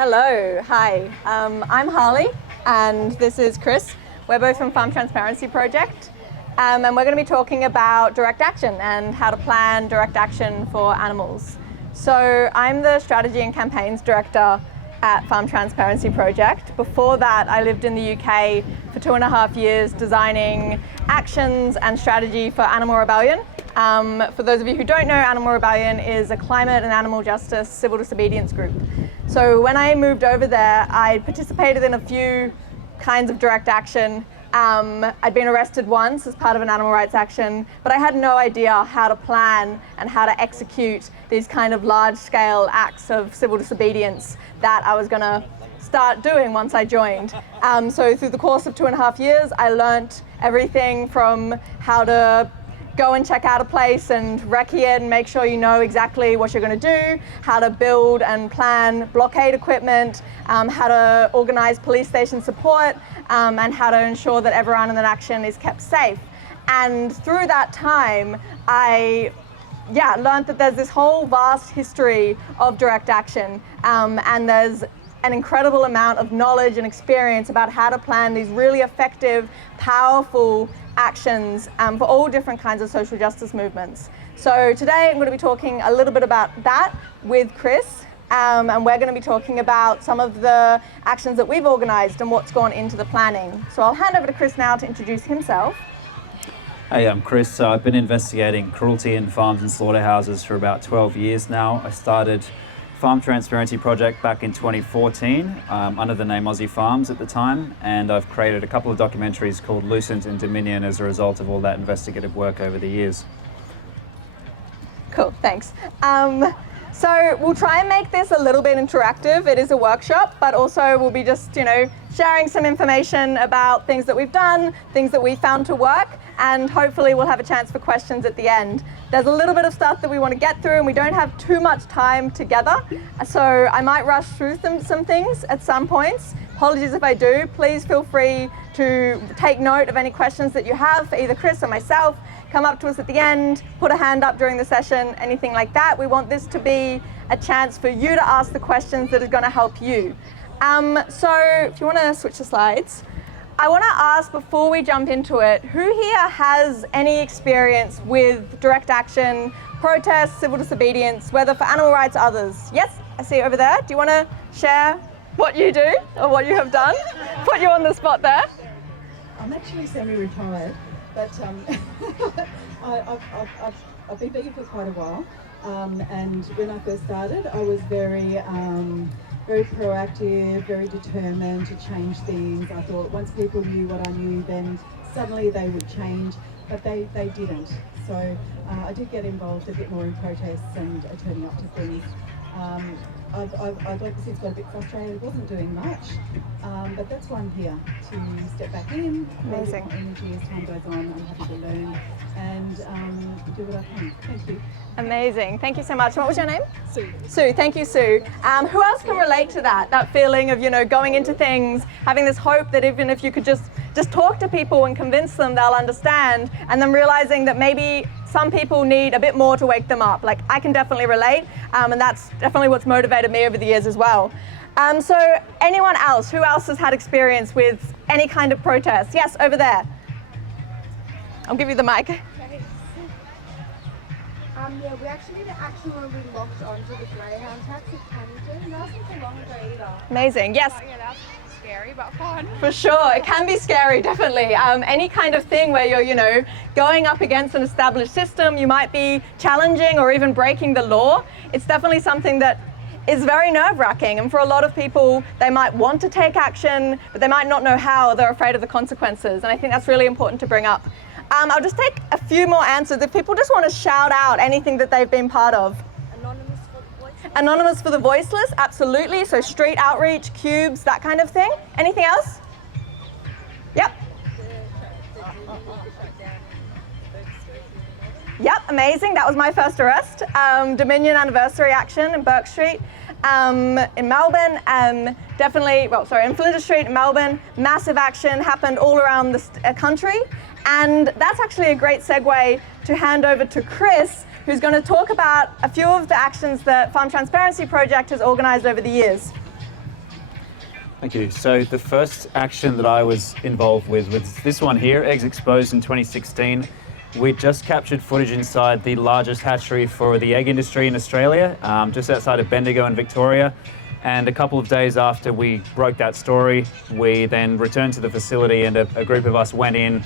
Hello, hi. I'm Harley and this is Chris. We're both from Farm Transparency Project and we're going to be talking about direct action and how to plan direct action for animals. So I'm the Strategy and Campaigns Director at Farm Transparency Project. Before that, I lived in the UK for 2.5 years designing actions and strategy for Animal Rebellion. For those of you who don't know, Animal Rebellion is a climate and animal justice civil disobedience group. So when I moved over there, I participated in a few kinds of direct action. I'd been arrested once as part of an animal rights action, but I had no idea how to plan and how to execute these kind of large-scale acts of civil disobedience that I was going to start doing once I joined. So through the course of 2.5 years, I learnt everything from how to go and check out a place and recce it and make sure you know exactly what you're going to do, how to build and plan blockade equipment, how to organize police station support, and how to ensure that everyone in an action is kept safe. And through that time, I learned that there's this whole vast history of direct action, and there's an incredible amount of knowledge and experience about how to plan these really effective, powerful actions for all different kinds of social justice movements. So today I'm going to be talking a little bit about that with Chris, and we're going to be talking about some of the actions that we've organised and what's gone into the planning. So I'll hand over to Chris now to introduce himself. Hey, I'm Chris. I've been investigating cruelty in farms and slaughterhouses for about 12 years now. I started Farm Transparency Project back in 2014 under the name Aussie Farms at the time, and I've created a couple of documentaries called Lucent and Dominion as a result of all that investigative work over the years. Cool, thanks. So we'll try and make this a little bit interactive. It is a workshop, but also we'll be just, sharing some information about things that we've done, things that we found to work, and hopefully we'll have a chance for questions at the end. There's a little bit of stuff that we want to get through and we don't have too much time together, so I might rush through some things at some points. Apologies if I do. Please feel free to take note of any questions that you have for either Chris or myself. Come up to us at the end, put a hand up during the session, anything like that. We want this to be a chance for you to ask the questions that are going to help you. So if you want to switch the slides, I want to ask before we jump into it, who here has any experience with direct action, protests, civil disobedience, whether for animal rights or others? Yes, I see over there. Do you want to share what you do or what you have done? Put you on the spot there. I'm actually semi-retired, but I've been vegan for quite a while. And when I first started, I was very proactive, very determined to change things. I thought once people knew what I knew, then suddenly they would change, but they didn't. So I did get involved a bit more in protests and turning up to things. I've obviously got a bit frustrated, wasn't doing much, but that's why I'm here, to step back in, amazing more energy as time goes on. I'm happy to learn and do what I can. Thank you. Amazing, thank you so much. What was your name? Sue. Sue, thank you, Sue. Who else can relate to that feeling of, going into things, having this hope that even if you could just talk to people and convince them they'll understand, and then realizing that maybe some people need a bit more to wake them up. Like, I can definitely relate, and that's definitely what's motivated me over the years as well. So anyone else, who else has had experience with any kind of protest? Yes, over there. I'll give you the mic. Yeah, we actually did action when we locked onto the Greyhound taxi at Cannington. That wasn't so long ago either. Amazing, yes. Yeah, that was scary but fun. For sure, it can be scary, definitely. Any kind of thing where you're, going up against an established system, you might be challenging or even breaking the law. It's definitely something that is very nerve-wracking, and for a lot of people, they might want to take action, but they might not know how, they're afraid of the consequences, and I think that's really important to bring up. I'll just take a few more answers. If people just want to shout out anything that they've been part of. Anonymous for the voiceless. Anonymous for the voiceless, absolutely. So street outreach, cubes, that kind of thing. Anything else? Yep. Yep, amazing. That was my first arrest. Dominion anniversary action in Burke Street in Melbourne. In Flinders Street in Melbourne. Massive action happened all around the country. And that's actually a great segue to hand over to Chris, who's going to talk about a few of the actions that Farm Transparency Project has organised over the years. Thank you. So the first action that I was involved with was this one here, Eggs Exposed in 2016. We just captured footage inside the largest hatchery for the egg industry in Australia, just outside of Bendigo in Victoria. And a couple of days after we broke that story, we then returned to the facility, and a group of us went in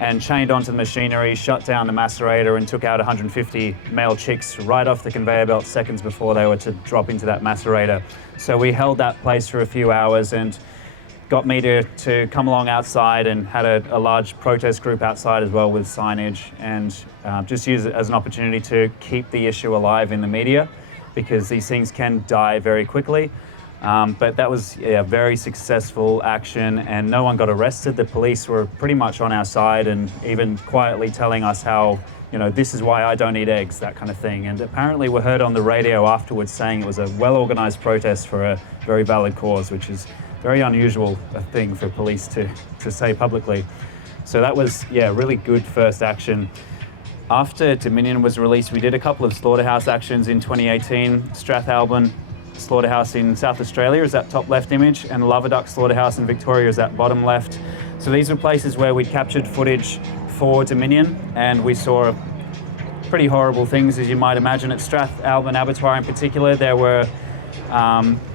and chained onto the machinery, shut down the macerator, and took out 150 male chicks right off the conveyor belt seconds before they were to drop into that macerator. So we held that place for a few hours and got media to come along outside, and had a large protest group outside as well with signage, and just use it as an opportunity to keep the issue alive in the media, because these things can die very quickly. But that was a very successful action, and no one got arrested. The police were pretty much on our side, and even quietly telling us how, this is why I don't eat eggs, that kind of thing. And apparently we're heard on the radio afterwards saying it was a well-organized protest for a very valid cause, which is very unusual a thing for police to say publicly. So that was, really good first action. After Dominion was released, we did a couple of slaughterhouse actions in 2018. Strathalbyn Slaughterhouse in South Australia is that top left image, and Loverduck Slaughterhouse in Victoria is that bottom left. So these were places where we captured footage for Dominion, and we saw pretty horrible things, as you might imagine. At Strathalbyn Abattoir in particular, there were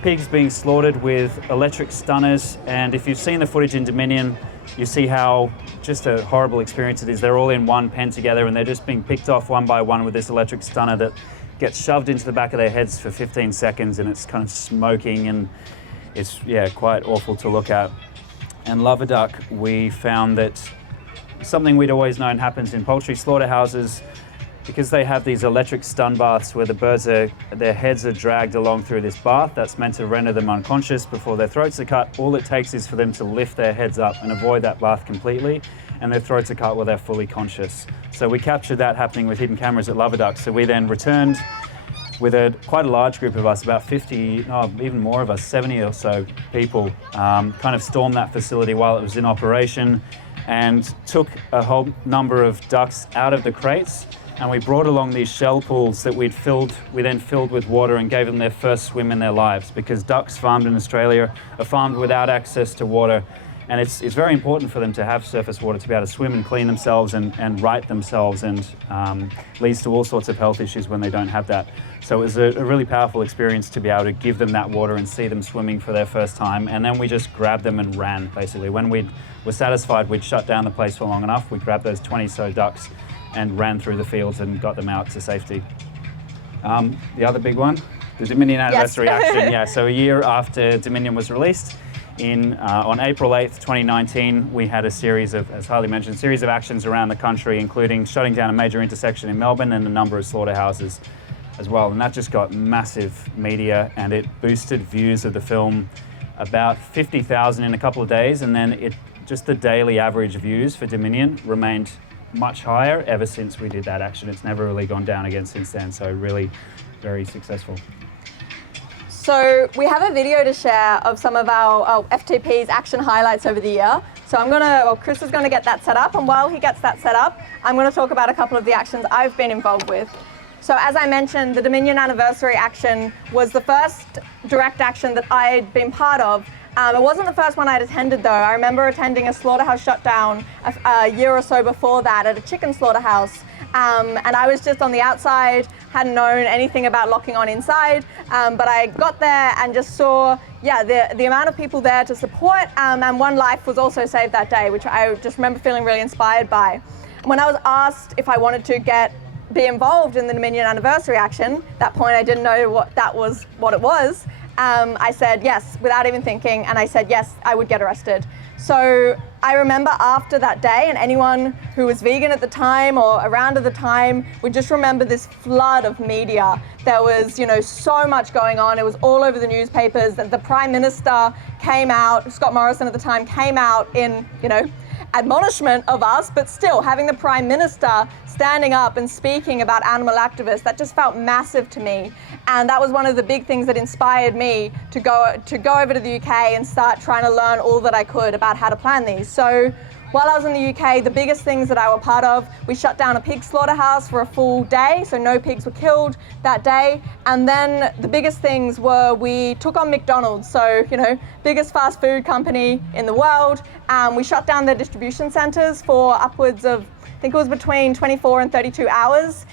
pigs being slaughtered with electric stunners, and if you've seen the footage in Dominion, you see how just a horrible experience it is. They're all in one pen together, and they're just being picked off one by one with this electric stunner that gets shoved into the back of their heads for 15 seconds, and it's kind of smoking, and it's quite awful to look at. And Loverduck, we found that something we'd always known happens in poultry slaughterhouses, because they have these electric stun baths where the birds their heads are dragged along through this bath that's meant to render them unconscious before their throats are cut. All it takes is for them to lift their heads up and avoid that bath completely, and their throats are cut while they're fully conscious. So we captured that happening with hidden cameras at Loverduck. So we then returned with quite a large group of us, about 50, even more of us, 70 or so people, kind of stormed that facility while it was in operation, and took a whole number of ducks out of the crates, and we brought along these shell pools that we then filled with water and gave them their first swim in their lives, because ducks farmed in Australia are farmed without access to water, and it's very important for them to have surface water to be able to swim and clean themselves and right themselves, and leads to all sorts of health issues when they don't have that. So it was a really powerful experience to be able to give them that water and see them swimming for their first time, and then we just grabbed them and ran, basically. When we were satisfied we'd shut down the place for long enough, we grabbed those 20 so ducks and ran through the fields and got them out to safety. The other big one, the Dominion anniversary action. So a year after Dominion was released, on April 8th, 2019, we had a series of, as Harley mentioned, series of actions around the country, including shutting down a major intersection in Melbourne and a number of slaughterhouses as well. And that just got massive media, and it boosted views of the film about 50,000 in a couple of days, and then just the daily average views for Dominion remained much higher ever since we did that action. It's never really gone down again since then, so really very successful. So we have a video to share of some of our FTP's action highlights over the year. So Chris is gonna get that set up, and while he gets that set up, I'm gonna talk about a couple of the actions I've been involved with. So as I mentioned, the Dominion anniversary action was the first direct action that I'd been part of. It wasn't the first one I'd attended though. I remember attending a slaughterhouse shutdown a year or so before that at a chicken slaughterhouse. And I was just on the outside, hadn't known anything about locking on inside, but I got there and just saw, the amount of people there to support, and one life was also saved that day, which I just remember feeling really inspired by. When I was asked if I wanted to be involved in the Dominion anniversary action, at that point I didn't know what it was. I said yes without even thinking, and I said yes, I would get arrested. So I remember after that day, and anyone who was vegan at the time or around at the time would just remember this flood of media. There was, so much going on. It was all over the newspapers. The Prime Minister came out, Scott Morrison at the time, came out in, admonishment of us, but still having the Prime Minister standing up and speaking about animal activists, that just felt massive to me. And that was one of the big things that inspired me to go over to the UK and start trying to learn all that I could about how to plan these. So while I was in the UK, the biggest things that I were part of, we shut down a pig slaughterhouse for a full day, so no pigs were killed that day. And then the biggest things were we took on McDonald's, so, biggest fast food company in the world. We shut down their distribution centers for upwards of, I think it was between 24 and 32 hours.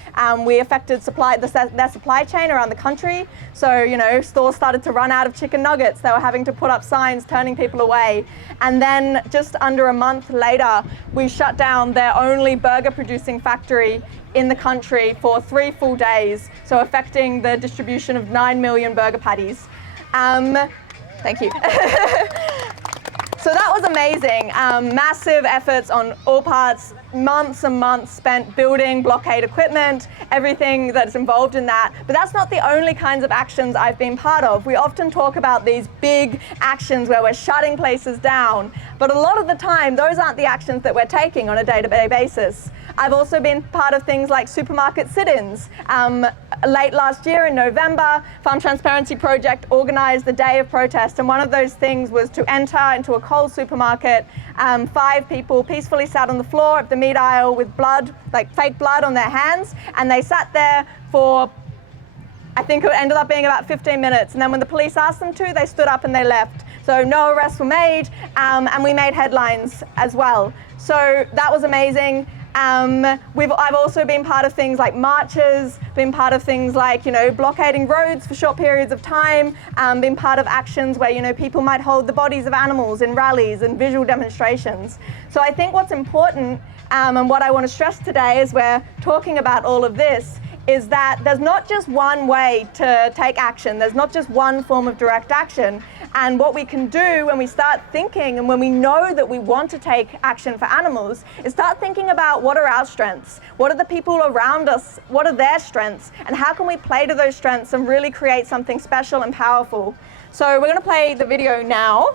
We affected their supply chain around the country. So, stores started to run out of chicken nuggets. They were having to put up signs turning people away. And then just under a month later, we shut down their only burger producing factory in the country for 3 full days. So affecting the distribution of 9 million burger patties. Thank you. So that was amazing. Massive efforts on all parts, months and months spent building blockade equipment, everything that's involved in that. But that's not the only kinds of actions I've been part of. We often talk about these big actions where we're shutting places down, but a lot of the time, those aren't the actions that we're taking on a day-to-day basis. I've also been part of things like supermarket sit-ins. Late last year in November, Farm Transparency Project organised the day of protest, and one of those things was to enter into a Coles supermarket. 5 people peacefully sat on the floor of the meat aisle with blood, like fake blood on their hands, and they sat there for, I think it ended up being about 15 minutes, and then when the police asked them to, they stood up and they left. So no arrests were made, and we made headlines as well. So that was amazing. I've also been part of things like marches, been part of things like, blockading roads for short periods of time, been part of actions where, people might hold the bodies of animals in rallies and visual demonstrations. So I think what's important, and what I want to stress today as we're talking about all of this, is that there's not just one way to take action. There's not just one form of direct action. And what we can do when we start thinking and when we know that we want to take action for animals is start thinking about what are our strengths? What are the people around us? What are their strengths? And how can we play to those strengths and really create something special and powerful? So we're going to play the video now.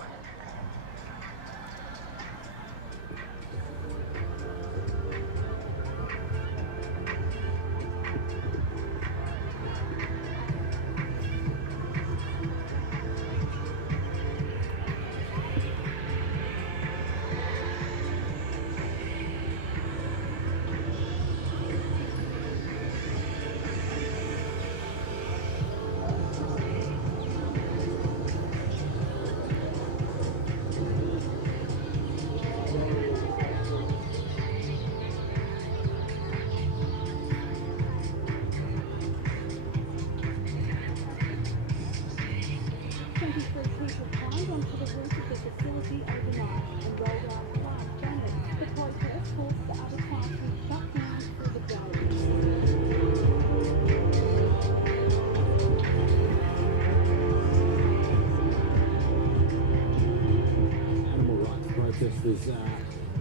There's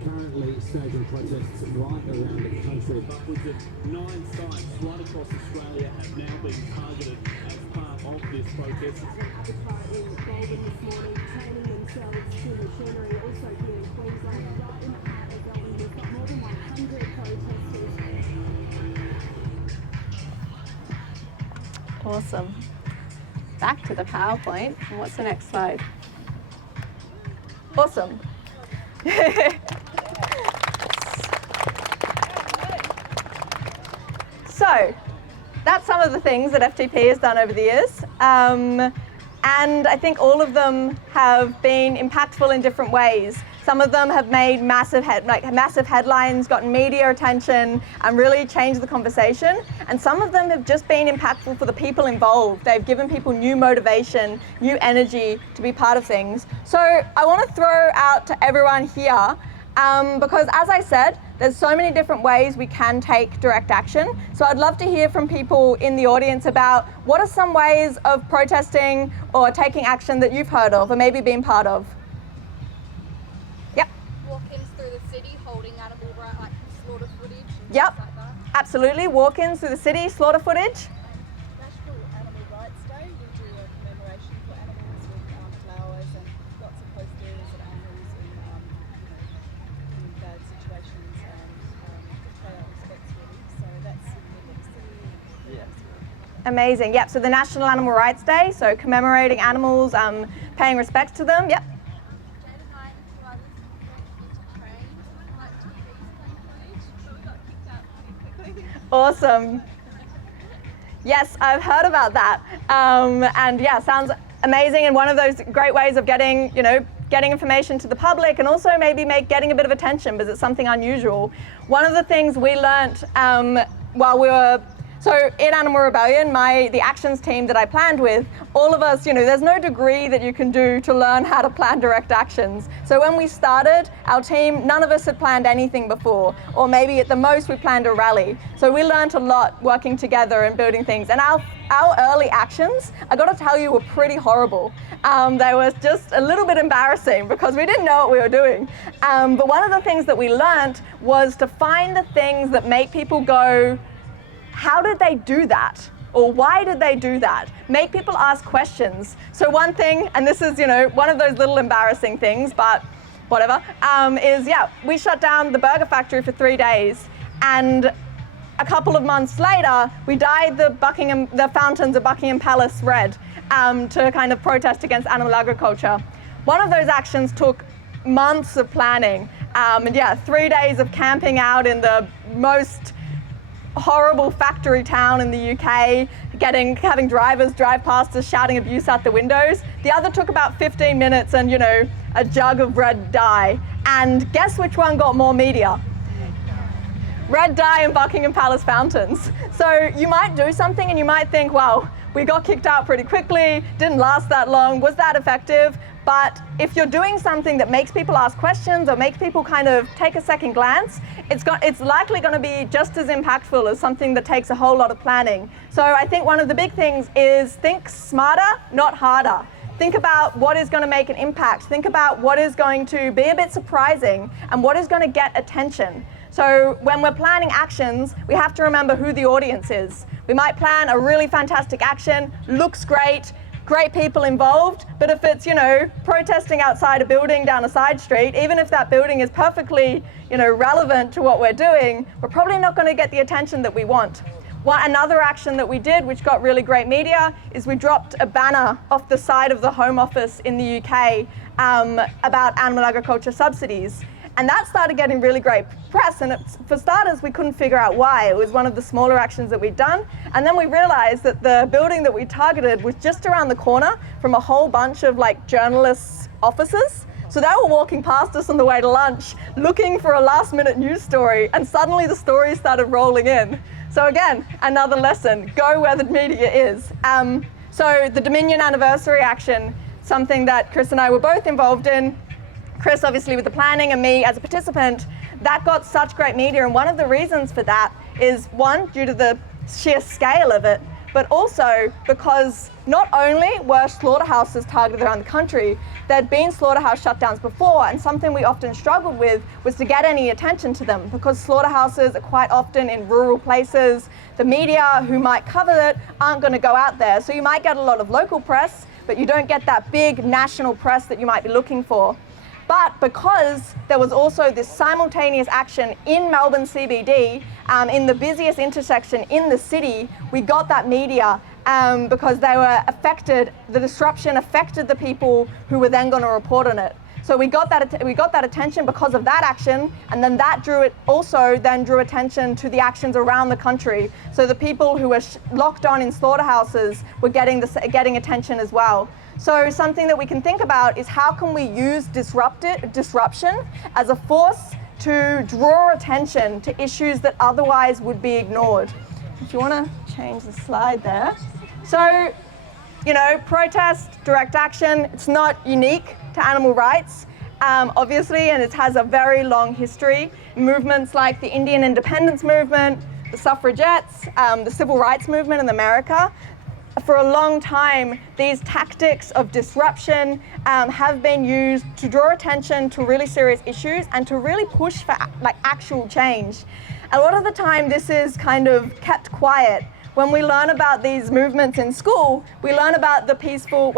currently staging protests right around the country. Upwards of 9 sites right across Australia have now been targeted as part of this protest. In Melbourne this morning, training themselves to machinery, also here in Queensland, right in the heart of Melbourne, we've got more than 100 protesters. Awesome. Back to the PowerPoint. And what's the next slide? Awesome. So that's some of the things that FTP has done over the years. And I think all of them have been impactful in different ways. Some of them have made massive headlines, gotten media attention, and really changed the conversation. And some of them have just been impactful for the people involved. They've given people new motivation, new energy to be part of things. So I want to throw out to everyone here, because as I said, there's so many different ways we can take direct action. So I'd love to hear from people in the audience about what are some ways of protesting or taking action that you've heard of or maybe been part of. Yep. Walk-ins through the city, holding animal right, like slaughter footage and Yep. things like that. Absolutely. Walk-ins through the city, slaughter footage. National Animal Rights Day, we do a commemoration for animals with flowers and lots of posters of animals in bad situations and pay our respects really. So that's Amazing. Yep. So the National Animal Rights Day, so commemorating animals, paying respects to them. Yep. Jane and I and a few others went into trains Awesome. Yes, I've heard about that. And yeah, sounds amazing, and one of those great ways of getting information to the public, and also maybe getting a bit of attention because it's something unusual. One of the things we learnt while we were in Animal Rebellion, the actions team that I planned with, all of us, there's no degree that you can do to learn how to plan direct actions. So when we started, our team, none of us had planned anything before, or maybe at the most we planned a rally. So we learned a lot working together and building things. And our early actions, I got to tell you, were pretty horrible. They were just a little bit embarrassing because we didn't know what we were doing. But one of the things that we learned was to find the things that make people go, how did they do that? Or why did they do that? Make people ask questions. So one thing, and this is, one of those little embarrassing things, but whatever, is we shut down the burger factory for 3 days, and a couple of months later, we dyed the fountains of Buckingham Palace red to kind of protest against animal agriculture. One of those actions took months of planning, and 3 days of camping out in the most horrible factory town in the UK, having drivers drive past us shouting abuse out the windows. The other took about 15 minutes and, a jug of red dye. And guess which one got more media? Red dye and Buckingham Palace fountains. So you might do something and you might think, wow, we got kicked out pretty quickly, didn't last that long, was that effective? But if you're doing something that makes people ask questions or makes people kind of take a second glance, it's likely going to be just as impactful as something that takes a whole lot of planning. So I think one of the big things is think smarter, not harder. Think about what is going to make an impact. Think about what is going to be a bit surprising and what is going to get attention. So when we're planning actions, we have to remember who the audience is. We might plan a really fantastic action, looks great people involved, but if it's, protesting outside a building down a side street, even if that building is perfectly, relevant to what we're doing, we're probably not going to get the attention that we want. Another action that we did, which got really great media, is we dropped a banner off the side of the Home Office in the UK about animal agriculture subsidies. And that started getting really great press, and for starters, we couldn't figure out why. It was one of the smaller actions that we'd done, and then we realized that the building that we targeted was just around the corner from a whole bunch of journalists' offices. So they were walking past us on the way to lunch, looking for a last-minute news story, and suddenly the stories started rolling in. So again, another lesson, go where the media is. So the Dominion anniversary action, something that Chris and I were both involved in, Chris obviously with the planning and me as a participant, that got such great media. And one of the reasons for that is, one, due to the sheer scale of it, but also because not only were slaughterhouses targeted around the country, there'd been slaughterhouse shutdowns before, and something we often struggled with was to get any attention to them, because slaughterhouses are quite often in rural places. The media who might cover it aren't going to go out there. So you might get a lot of local press, but you don't get that big national press that you might be looking for. But because there was also this simultaneous action in Melbourne CBD, in the busiest intersection in the city, we got that media because they were affected, the disruption affected the people who were then going to report on it. So we got that attention because of that action, and then that drew attention to the actions around the country. So the people who were locked on in slaughterhouses were getting attention as well. So something that we can think about is how can we use disruption as a force to draw attention to issues that otherwise would be ignored. If you want to change the slide there. So, protest, direct action, it's not unique to animal rights, obviously, and it has a very long history. Movements like the Indian independence movement, the suffragettes, the civil rights movement in America, for a long time, these tactics of disruption have been used to draw attention to really serious issues and to really push for actual change. A lot of the time, this is kind of kept quiet. When we learn about these movements in school, we learn about the peaceful,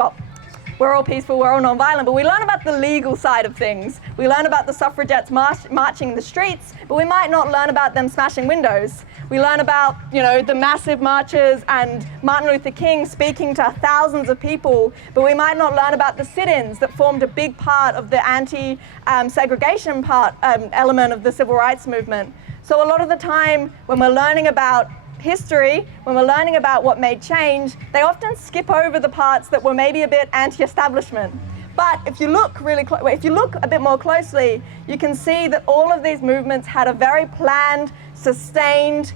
we're all peaceful, we're all non-violent, but we learn about the legal side of things. We learn about the suffragettes marching in the streets, but we might not learn about them smashing windows. We learn about, the massive marches and Martin Luther King speaking to thousands of people, but we might not learn about the sit-ins that formed a big part of the anti-segregation element of the civil rights movement. So a lot of the time when we're learning about history, when we're learning about what made change, they often skip over the parts that were maybe a bit anti-establishment. But if you look if you look a bit more closely, you can see that all of these movements had a very planned, sustained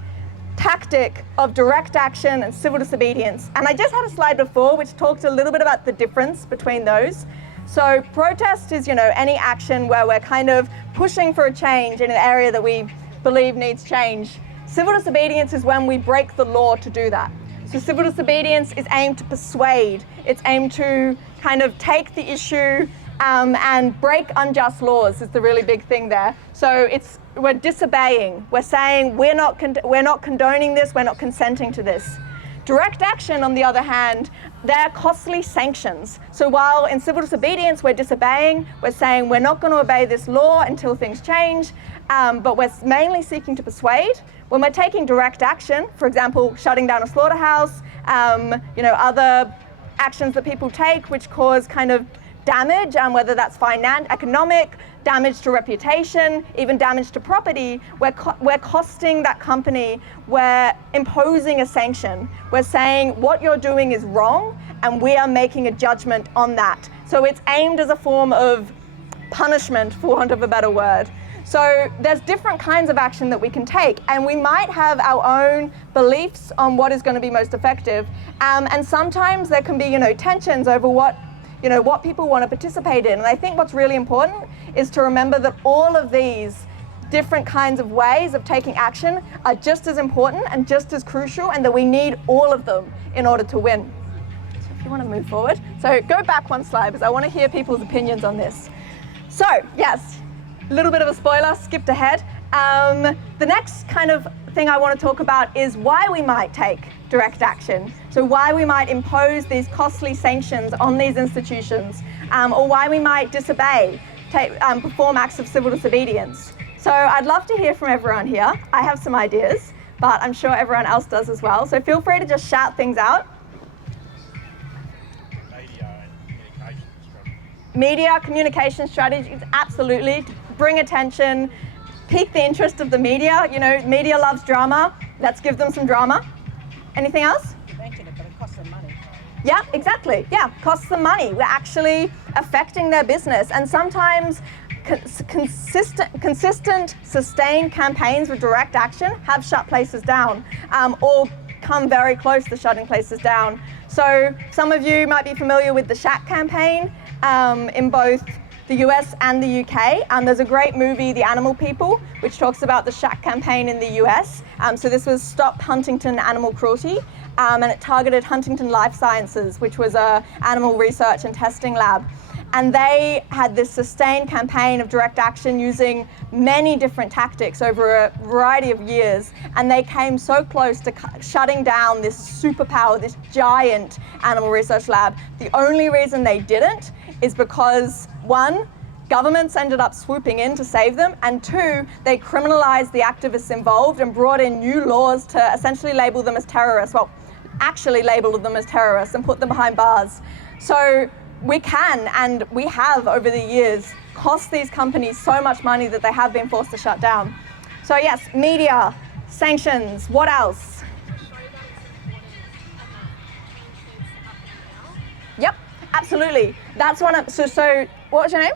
tactic of direct action and civil disobedience. And I just had a slide before which talked a little bit about the difference between those. So protest is, any action where we're kind of pushing for a change in an area that we believe needs change. Civil disobedience is when we break the law to do that. So civil disobedience is aimed to persuade. It's aimed to kind of take the issue and break unjust laws is the really big thing there. So we're disobeying. We're saying we're not condoning this. We're not consenting to this. Direct action, on the other hand, they're costly sanctions. So while in civil disobedience we're disobeying, we're saying we're not going to obey this law until things change, but we're mainly seeking to persuade. When we're taking direct action, for example, shutting down a slaughterhouse, other actions that people take which cause kind of damage, whether that's economic, damage to reputation, even damage to property, we're costing that company, we're imposing a sanction. We're saying what you're doing is wrong and we are making a judgment on that. So it's aimed as a form of punishment, for want of a better word. So there's different kinds of action that we can take, and we might have our own beliefs on what is going to be most effective. And sometimes there can be, tensions over what people want to participate in. And I think what's really important is to remember that all of these different kinds of ways of taking action are just as important and just as crucial, and that we need all of them in order to win. So if you want to move forward. So go back one slide because I want to hear people's opinions on this. So yes, a little bit of a spoiler, skipped ahead. The next kind of thing I want to talk about is why we might take direct action. So why we might impose these costly sanctions on these institutions, or why we might disobey, perform acts of civil disobedience. So I'd love to hear from everyone here. I have some ideas, but I'm sure everyone else does as well. So feel free to just shout things out. Media communication strategies, absolutely. Bring attention, pique the interest of the media. Media loves drama. Let's give them some drama. Anything else? Mention it, but it costs them money. Yeah, exactly. Yeah, costs them money. We're actually affecting their business. And sometimes consistent, sustained campaigns with direct action have shut places down, or come very close to shutting places down. So some of you might be familiar with the Shack campaign in both the US and the UK. There's a great movie, The Animal People, which talks about the Shack campaign in the US. So this was Stop Huntington Animal Cruelty, and it targeted Huntington Life Sciences, which was a animal research and testing lab. And they had this sustained campaign of direct action using many different tactics over a variety of years. And they came so close to shutting down this superpower, this giant animal research lab. The only reason they didn't is because, one, governments ended up swooping in to save them, and two, they criminalized the activists involved and brought in new laws to essentially label them as terrorists. Well, actually labeled them as terrorists and put them behind bars. So we can, and we have over the years, cost these companies so much money that they have been forced to shut down. So yes, media, sanctions, what else? Yep, absolutely. That's one of, so what was your name?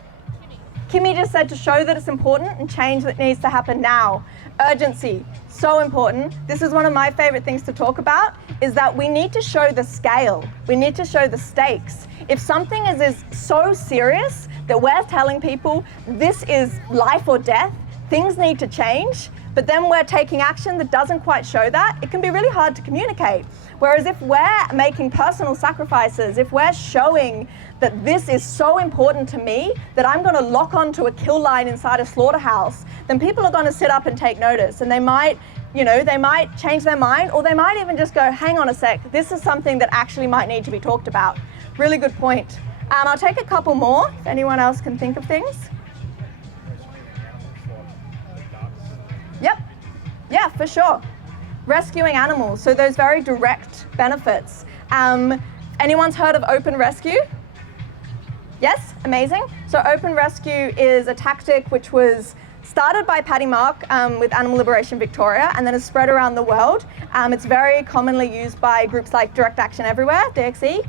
Kimmy just said to show that it's important and change that needs to happen now. Urgency, so important. This is one of my favorite things to talk about, is that we need to show the scale. We need to show the stakes. If something is so serious that we're telling people this is life or death, things need to change, but then we're taking action that doesn't quite show that, it can be really hard to communicate. Whereas if we're making personal sacrifices, if we're showing that this is so important to me that I'm going to lock onto a kill line inside a slaughterhouse, then people are going to sit up and take notice, and they might change their mind, or they might even just go, hang on a sec, this is something that actually might need to be talked about. Really good point. I'll take a couple more if anyone else can think of things. Yep, yeah, for sure. Rescuing animals, so those very direct benefits. Anyone's heard of open rescue? Yes, amazing. So open rescue is a tactic which was started by Paddy Mark with Animal Liberation Victoria, and then has spread around the world. It's very commonly used by groups like Direct Action Everywhere, DXE,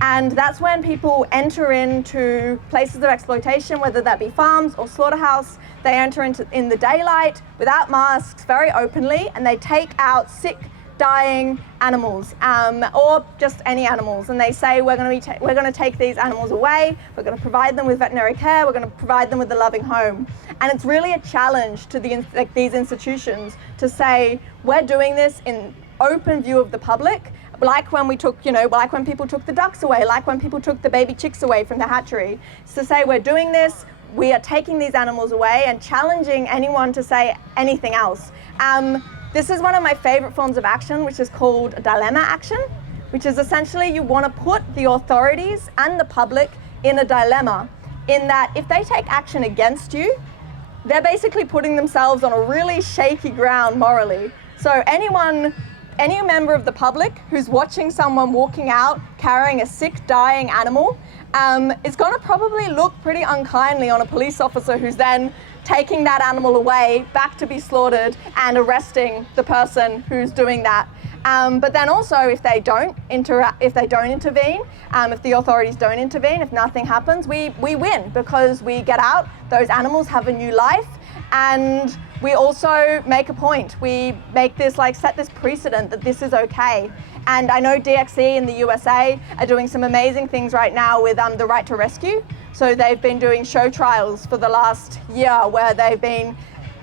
and that's when people enter into places of exploitation, whether that be farms or slaughterhouse. They enter in the daylight without masks, very openly, and they take out sick, dying animals, or just any animals, and they say we're going to take these animals away. We're going to provide them with veterinary care. We're going to provide them with a loving home. And it's really a challenge to these institutions to say we're doing this in open view of the public, like when we took, like when people took the ducks away, like when people took the baby chicks away from the hatchery. It's to say we're doing this. We are taking these animals away and challenging anyone to say anything else. This is one of my favorite forms of action, which is called dilemma action, which is essentially you want to put the authorities and the public in a dilemma, in that if they take action against you, they're basically putting themselves on a really shaky ground morally. So any member of the public who's watching someone walking out carrying a sick, dying animal is going to probably look pretty unkindly on a police officer who's then taking that animal away back to be slaughtered and arresting the person who's doing that. But then also, if they don't intervene, if the authorities don't intervene, if nothing happens, we win, because we get out, those animals have a new life, and we also make a point. We make this, set this precedent that this is okay. And I know DXE in the USA are doing some amazing things right now with the right to rescue. So they've been doing show trials for the last year where they've been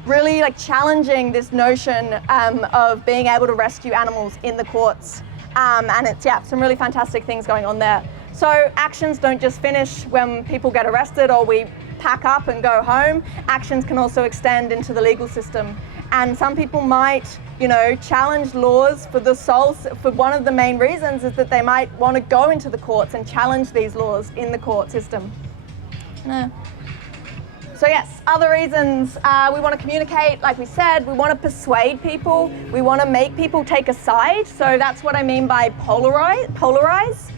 really challenging this notion of being able to rescue animals in the courts. And it's, some really fantastic things going on there. So actions don't just finish when people get arrested or we pack up and go home. Actions can also extend into the legal system. And some people might, challenge laws for one of the main reasons is that they might want to go into the courts and challenge these laws in the court system. So yes, other reasons, we want to communicate, like we said, we want to persuade people, we want to make people take a side. So that's what I mean by polarize.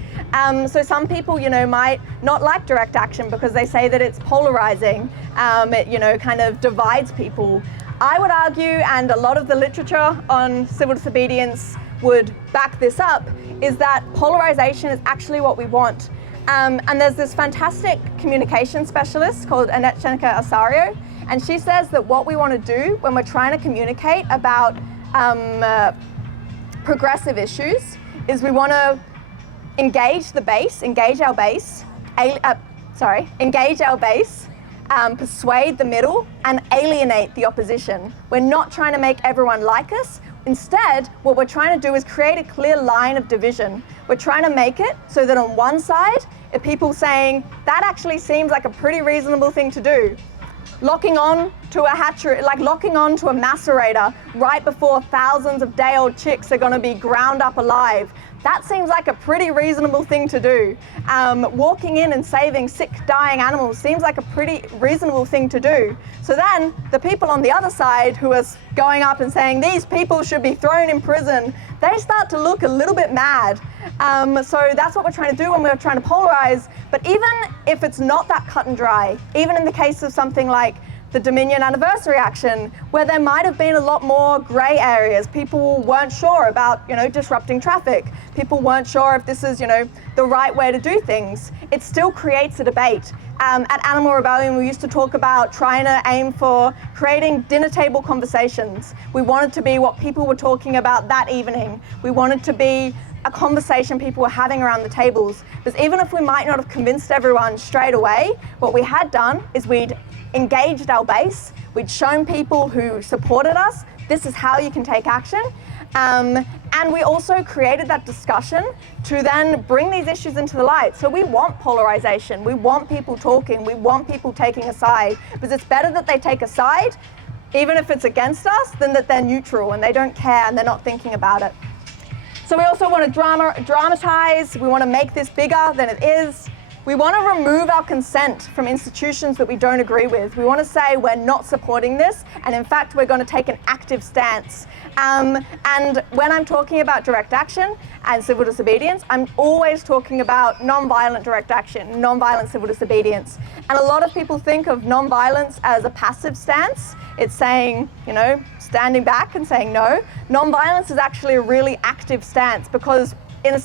So some people, might not like direct action because they say that it's polarizing, it, kind of divides people. I would argue, and a lot of the literature on civil disobedience would back this up, is that polarization is actually what we want. And there's this fantastic communication specialist called McDonald-Eckersall, and she says that what we want to do when we're trying to communicate about progressive issues is we want to engage our base, persuade the middle, and alienate the opposition. We're not trying to make everyone like us. Instead, what we're trying to do is create a clear line of division. We're trying to make it so that on one side, if people saying, that actually seems like a pretty reasonable thing to do, locking on to a hatchery, locking on to a macerator right before thousands of day-old chicks are going to be ground up alive, that seems like a pretty reasonable thing to do. Walking in and saving sick, dying animals seems like a pretty reasonable thing to do. So then the people on the other side who are going up and saying these people should be thrown in prison, they start to look a little bit mad. So that's what we're trying to do when we're trying to polarize. But even if it's not that cut and dry, even in the case of something like the Dominion anniversary action, where there might have been a lot more grey areas. People weren't sure about, disrupting traffic. People weren't sure if this is, the right way to do things. It still creates a debate. At Animal Rebellion, we used to talk about trying to aim for creating dinner table conversations. We wanted to be what people were talking about that evening. We wanted to be a conversation people were having around the tables. Because even if we might not have convinced everyone straight away, what we had done is we'd engaged our base, we'd shown people who supported us, this is how you can take action. And we also created that discussion to then bring these issues into the light. So we want polarization, we want people talking, we want people taking a side, because it's better that they take a side, even if it's against us, than that they're neutral and they don't care and they're not thinking about it. So we also want to dramatize, we want to make this bigger than it is. We want to remove our consent from institutions that we don't agree with. We want to say we're not supporting this, and in fact, we're going to take an active stance. And when I'm talking about direct action and civil disobedience, I'm always talking about non-violent direct action, non-violent civil disobedience. And a lot of people think of non-violence as a passive stance. It's saying, standing back and saying no. Non-violence is actually a really active stance because in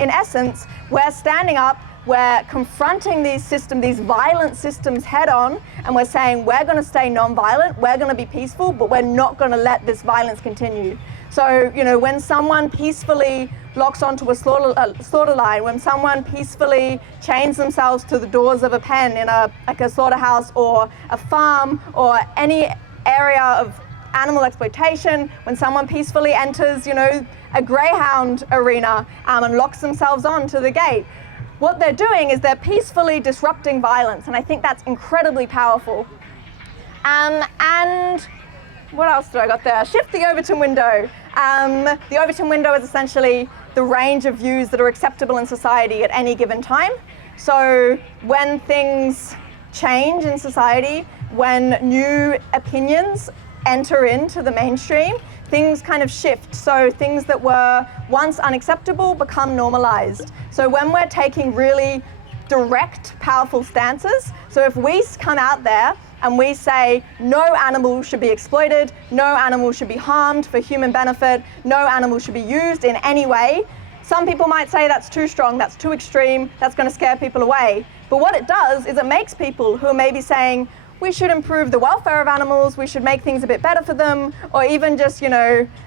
essence, we're standing up, we're confronting these violent systems head on, and we're saying we're going to stay non-violent, we're going to be peaceful, but we're not going to let this violence continue. So, when someone peacefully locks onto a slaughter line, when someone peacefully chains themselves to the doors of a pen in a slaughterhouse or a farm or any area of animal exploitation, when someone peacefully enters, a greyhound arena and locks themselves on to the gate, what they're doing is they're peacefully disrupting violence, and I think that's incredibly powerful. And what else do I got there? Shift the Overton window. The Overton window is essentially the range of views that are acceptable in society at any given time. So when things change in society, when new opinions enter into the mainstream, things kind of shift. So things that were once unacceptable become normalized. So when we're taking really direct, powerful stances, so if we come out there and we say no animal should be exploited, no animal should be harmed for human benefit, no animal should be used in any way, some people might say that's too strong, that's too extreme, that's going to scare people away. But what it does is it makes people who are maybe saying, we should improve the welfare of animals, we should make things a bit better for them, or even just,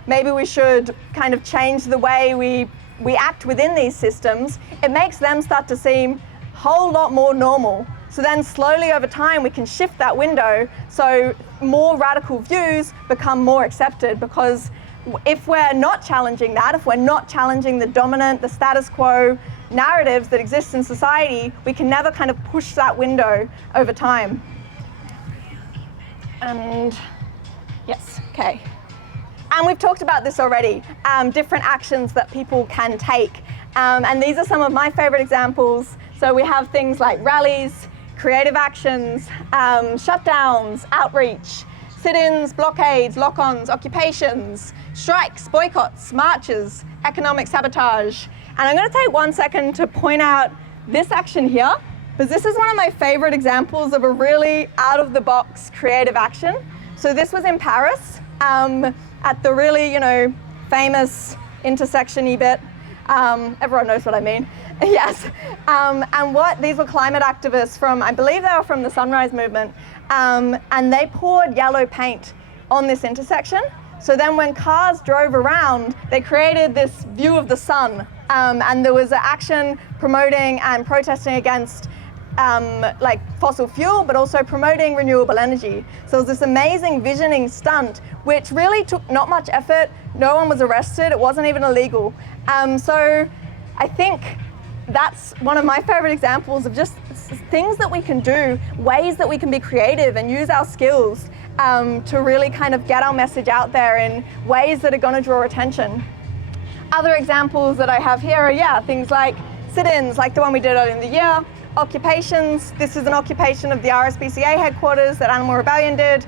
maybe we should kind of change the way we act within these systems, it makes them start to seem a whole lot more normal. So then slowly over time, we can shift that window so more radical views become more accepted, because if we're not challenging that, if we're not challenging the dominant, the status quo narratives that exist in society, we can never kind of push that window over time. And yes, okay. And we've talked about this already, different actions that people can take. And these are some of my favorite examples. So we have things like rallies, creative actions, shutdowns, outreach, sit-ins, blockades, lock-ons, occupations, strikes, boycotts, marches, economic sabotage. And I'm going to take 1 second to point out this action here, because this is one of my favorite examples of a really out-of-the-box creative action. So this was in Paris, at the really, famous intersection-y bit. Everyone knows what I mean. Yes. These were climate activists from, I believe they were from the Sunrise Movement, and they poured yellow paint on this intersection. So then when cars drove around, they created this view of the sun, and there was an action promoting and protesting against fossil fuel, but also promoting renewable energy. So it was this amazing visioning stunt, which really took not much effort. No one was arrested. It wasn't even illegal. So I think that's one of my favorite examples of just things that we can do, ways that we can be creative and use our skills to really kind of get our message out there in ways that are going to draw attention. Other examples that I have here are, things like sit-ins, like the one we did earlier in the year, occupations. This is an occupation of the RSPCA headquarters that Animal Rebellion did.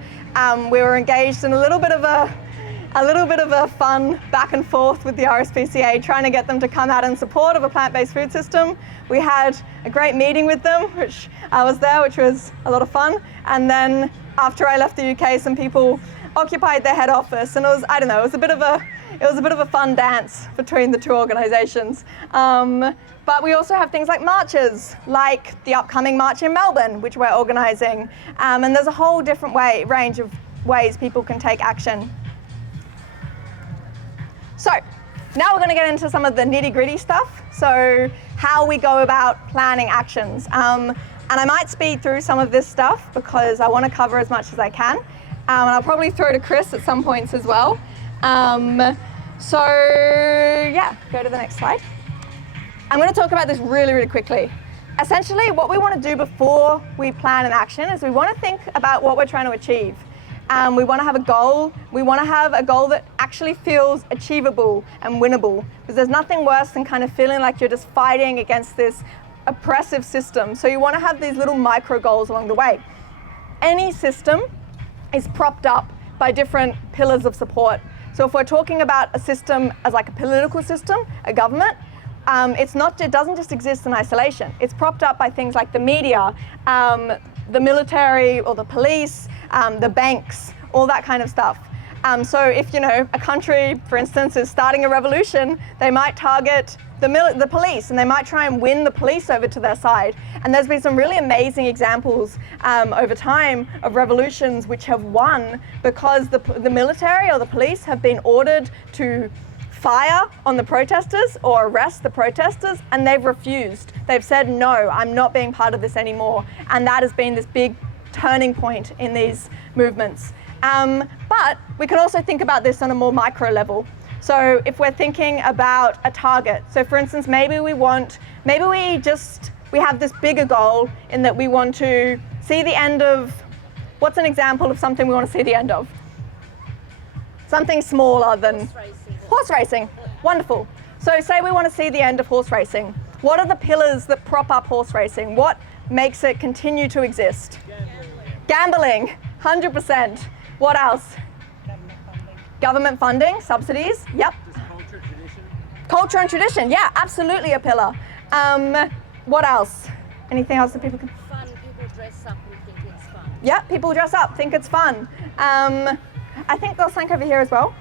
We were engaged in a little bit of a fun back and forth with the RSPCA, trying to get them to come out in support of a plant-based food system. We had a great meeting with them, which I was there, which was a lot of fun. And then after I left the UK, some people occupied their head office, and it was a bit of a fun dance between the two organisations. But we also have things like marches, like the upcoming march in Melbourne, which we're organising. And there's a whole different range of ways people can take action. So now we're going to get into some of the nitty-gritty stuff. So how we go about planning actions. And I might speed through some of this stuff because I want to cover as much as I can. And I'll probably throw to Chris at some points as well. So yeah, go to the next slide. I'm going to talk about this really, really quickly. Essentially, what we want to do before we plan an action is we want to think about what we're trying to achieve. We want to have a goal. We want to have a goal that actually feels achievable and winnable, because there's nothing worse than kind of feeling like you're just fighting against this oppressive system. So you want to have these little micro goals along the way. Any system is propped up by different pillars of support. So if we're talking about a system as like a political system, a government, it doesn't just exist in isolation. It's propped up by things like the media, the military or the police, the banks, all that kind of stuff. So if a country, for instance, is starting a revolution, they might target the police, and they might try and win the police over to their side. And there's been some really amazing examples over time of revolutions which have won because the military or the police have been ordered to fire on the protesters or arrest the protesters, and they've refused. They've said, no, I'm not being part of this anymore. And that has been this big turning point in these movements. But we can also think about this on a more micro level. So if we're thinking about a target, so for instance, maybe we have this bigger goal in that we want to see the end of, what's an example of something we want to see the end of? Something smaller than horse racing. Wonderful. So say we want to see the end of horse racing. What are the pillars that prop up horse racing? What makes it continue to exist? Gambling, 100%. What else? Government funding, subsidies, yep. Culture, tradition. Culture and tradition, yeah, absolutely a pillar. What else? Anything else that people can? Fun, people dress up and think it's fun. Yeah, people dress up, think it's fun. I think there's something over here as well.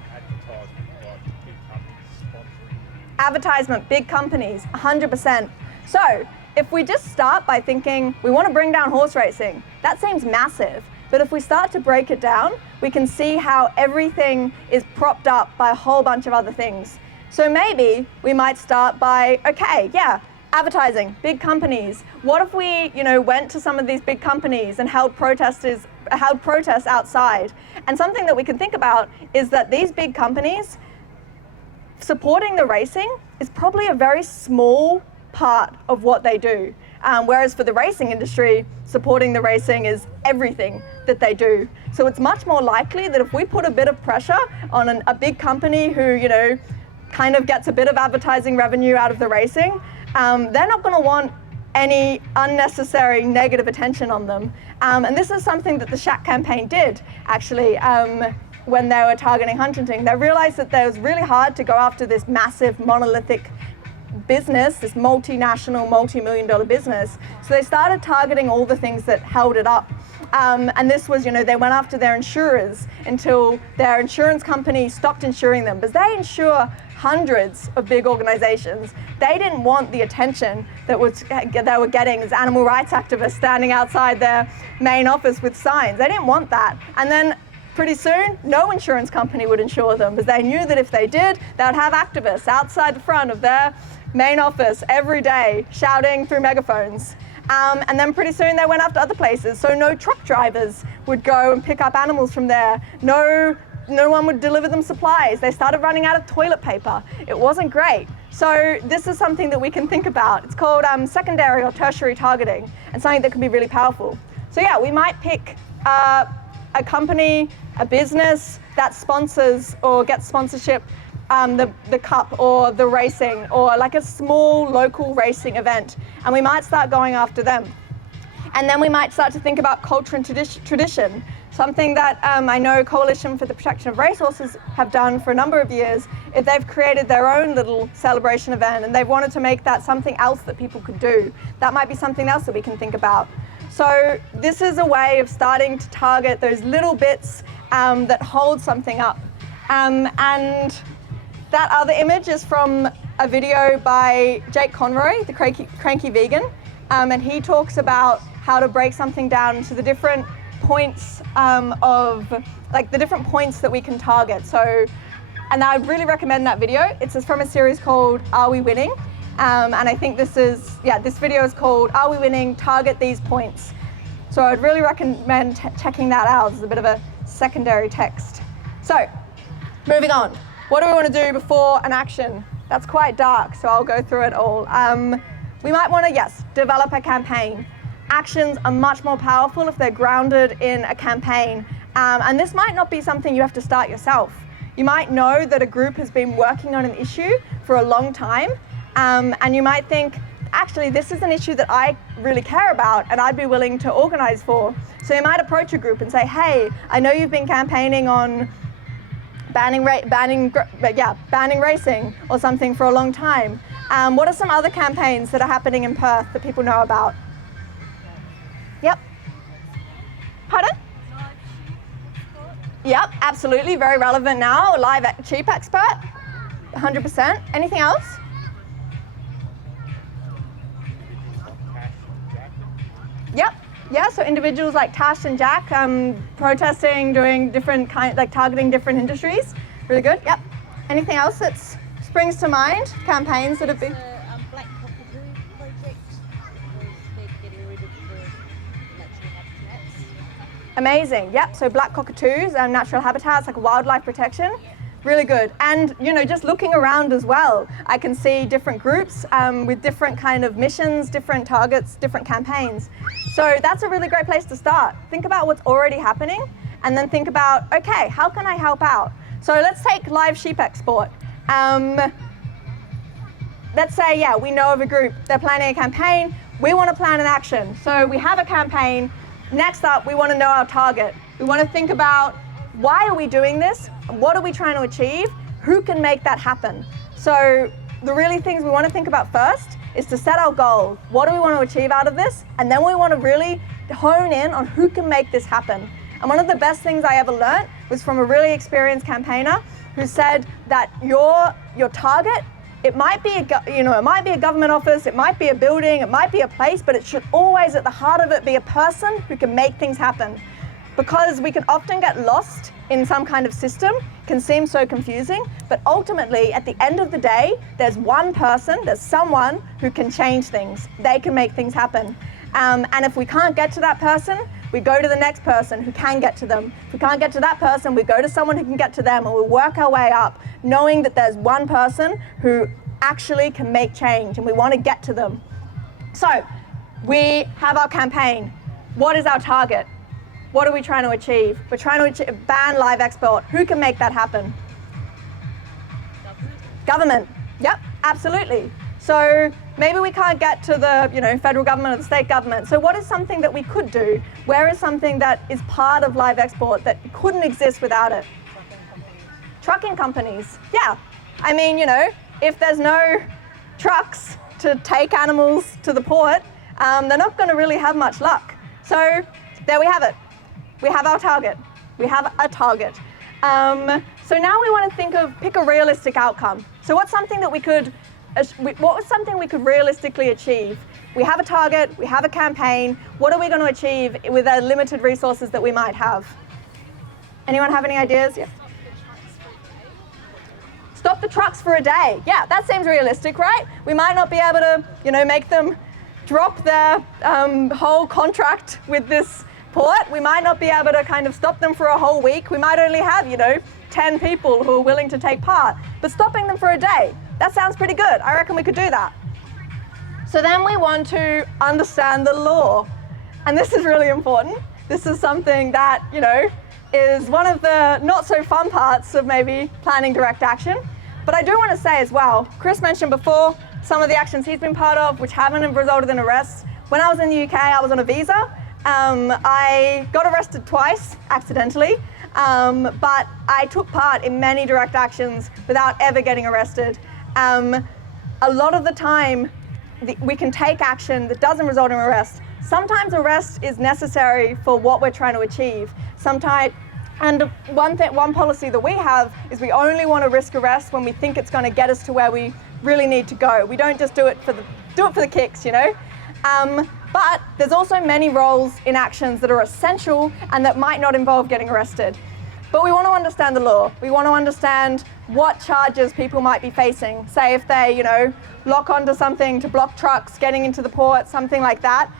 Advertisement, big companies, 100%. So if we just start by thinking we want to bring down horse racing, that seems massive. But if we start to break it down, we can see how everything is propped up by a whole bunch of other things. So maybe we might start by, okay, yeah, advertising, big companies. What if we, went to some of these big companies and held protests outside? And something that we can think about is that these big companies supporting the racing is probably a very small part of what they do. Whereas for the racing industry, supporting the racing is everything that they do. So it's much more likely that if we put a bit of pressure on a big company who, kind of gets a bit of advertising revenue out of the racing, they're not going to want any unnecessary negative attention on them. And this is something that the Shat campaign did, actually, when they were targeting Huntington. They realized that it was really hard to go after this massive monolithic business, this multinational, multi-million-dollar business. So they started targeting all the things that held it up. And this was, they went after their insurers until their insurance company stopped insuring them, because they insure hundreds of big organizations. They didn't want the attention that they were getting as animal rights activists standing outside their main office with signs. They didn't want that. And then pretty soon, no insurance company would insure them, because they knew that if they did, they would have activists outside the front of their main office every day shouting through megaphones. And then pretty soon they went after other places. So no truck drivers would go and pick up animals from there. No one would deliver them supplies. They started running out of toilet paper. It wasn't great. So this is something that we can think about. It's called secondary or tertiary targeting, and something that can be really powerful. So yeah, we might pick a company, a business that sponsors or gets sponsorship, the cup or the racing, or like a small local racing event, and we might start going after them. And then we might start to think about culture and tradition, something that I know Coalition for the Protection of Racehorses have done for a number of years. If they've created their own little celebration event and they've wanted to make that something else that people could do, that might be something else that we can think about. So this is a way of starting to target those little bits that hold something up. And that other image is from a video by Jake Conroy, the cranky vegan, and he talks about how to break something down into the different points the different points that we can target. So, and I would really recommend that video. It's from a series called Are We Winning? And I think this video is called Are We Winning? Target These Points. So I'd really recommend checking that out. It's a bit of a secondary text. So, moving on. What do we want to do before an action? That's quite dark, so I'll go through it all. We might want to, develop a campaign. Actions are much more powerful if they're grounded in a campaign. And this might not be something you have to start yourself. You might know that a group has been working on an issue for a long time, and you might think, actually, this is an issue that I really care about and I'd be willing to organise for. So you might approach a group and say, hey, I know you've been campaigning on banning racing or something for a long time. What are some other campaigns that are happening in Perth that people know about? Yep. Pardon? Yep, absolutely, very relevant now. Live sheep expert, 100%. Anything else? Yep. Yeah, so individuals like Tash and Jack protesting, doing different targeting different industries. Really good. Yep. Anything else that springs to mind? Campaigns that have been. Black Cockatoo project, because they're getting rid of the natural habitats. Amazing. Yep. So black cockatoos and natural habitats, like wildlife protection. Really good. And just looking around as well, I can see different groups with different kind of missions, different targets, different campaigns. So that's a really great place to start. Think about what's already happening and then think about, okay, how can I help out? So let's take live sheep export. Let's say, we know of a group, they're planning a campaign, we want to plan an action. So we have a campaign. Next up, we want to know our target. We want to think about, why are we doing this? What are we trying to achieve? Who can make that happen? So the really things we want to think about first is to set our goal. What do we want to achieve out of this? And then we want to really hone in on who can make this happen. And one of the best things I ever learned was from a really experienced campaigner who said that your target, it might be it might be a government office, it might be a building, it might be a place, but it should always at the heart of it be a person who can make things happen. Because we can often get lost in some kind of system, can seem so confusing, but ultimately at the end of the day, there's one person, there's someone who can change things. They can make things happen. And if we can't get to that person, we go to the next person who can get to them. If we can't get to that person, we go to someone who can get to them, and we work our way up, knowing that there's one person who actually can make change, and we want to get to them. So we have our campaign. What is our target? What are we trying to achieve? We're trying to ban live export. Who can make that happen? Government. Yep, absolutely. So maybe we can't get to the federal government or the state government. So what is something that we could do? Where is something that is part of live export that couldn't exist without it? Trucking companies. Yeah. I mean, if there's no trucks to take animals to the port, they're not going to really have much luck. So there we have it. We have our target. We have a target. So now we want to pick a realistic outcome. So what's something that what was something we could realistically achieve? We have a target, we have a campaign. What are we going to achieve with the limited resources that we might have? Anyone have any ideas? Yeah. Stop the trucks for a day. Yeah, that seems realistic, right? We might not be able to, make them drop their whole contract with this port. We might not be able to kind of stop them for a whole week. We might only have, 10 people who are willing to take part. But stopping them for a day, that sounds pretty good. I reckon we could do that. So then we want to understand the law. And this is really important. This is something that, is one of the not so fun parts of maybe planning direct action. But I do want to say as well, Chris mentioned before some of the actions he's been part of which haven't resulted in arrests. When I was in the UK, I was on a visa. I got arrested twice, accidentally, but I took part in many direct actions without ever getting arrested. A lot of the time, we can take action that doesn't result in arrest. Sometimes arrest is necessary for what we're trying to achieve. And one policy that we have is we only want to risk arrest when we think it's going to get us to where we really need to go. We don't just do it for the kicks, But there's also many roles in actions that are essential and that might not involve getting arrested. But we want to understand the law. We want to understand what charges people might be facing. Say if they, lock onto something to block trucks getting into the port, something like that.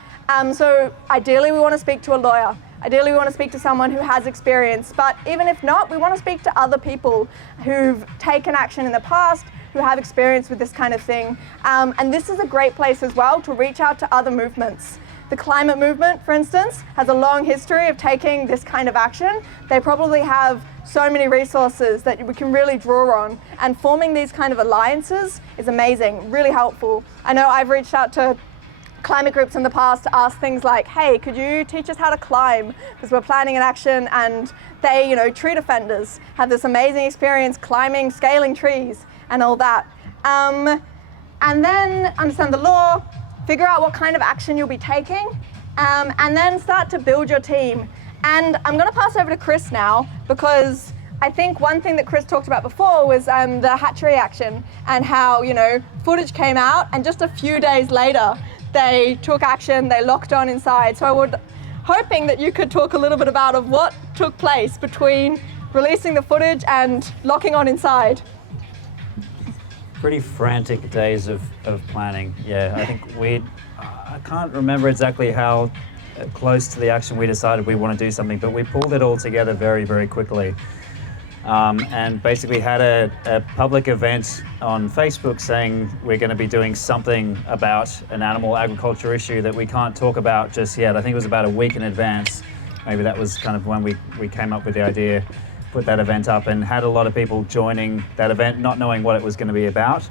So ideally we want to speak to a lawyer. Ideally we want to speak to someone who has experience. But even if not, we want to speak to other people who've taken action in the past, who have experience with this kind of thing. And this is a great place as well to reach out to other movements. the climate movement, for instance, has a long history of taking this kind of action. They probably have so many resources that we can really draw on, and forming these kind of alliances is amazing, really helpful. I know I've reached out to climate groups in the past to ask things like, hey, could you teach us how to climb? Because we're planning an action, and they, tree defenders have this amazing experience climbing, scaling trees and all that. And then understand the law, figure out what kind of action you'll be taking, and then start to build your team. And I'm going to pass over to Chris now, because I think one thing that Chris talked about before was the hatchery action, and how, footage came out, and just a few days later, they took action, they locked on inside. So I would, hoping that you could talk a little bit about what took place between releasing the footage and locking on inside. Pretty frantic days of planning. Yeah, I think I can't remember exactly how close to the action we decided we want to do something, but we pulled it all together very, very quickly. And basically had a public event on Facebook saying we're going to be doing something about an animal agriculture issue that we can't talk about just yet. I think it was about a week in advance. Maybe that was kind of when we came up with the idea, put that event up, and had a lot of people joining that event, not knowing what it was going to be about.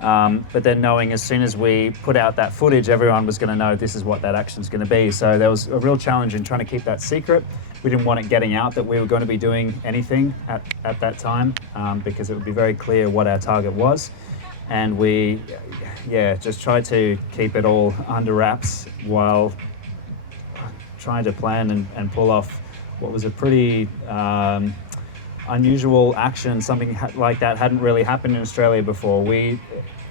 But then knowing as soon as we put out that footage, everyone was going to know this is what that action's going to be. So there was a real challenge in trying to keep that secret. We didn't want it getting out that we were going to be doing anything at that time, because it would be very clear what our target was. And we, just tried to keep it all under wraps while trying to plan and pull off what was a pretty unusual action. Something like that hadn't really happened in Australia before. We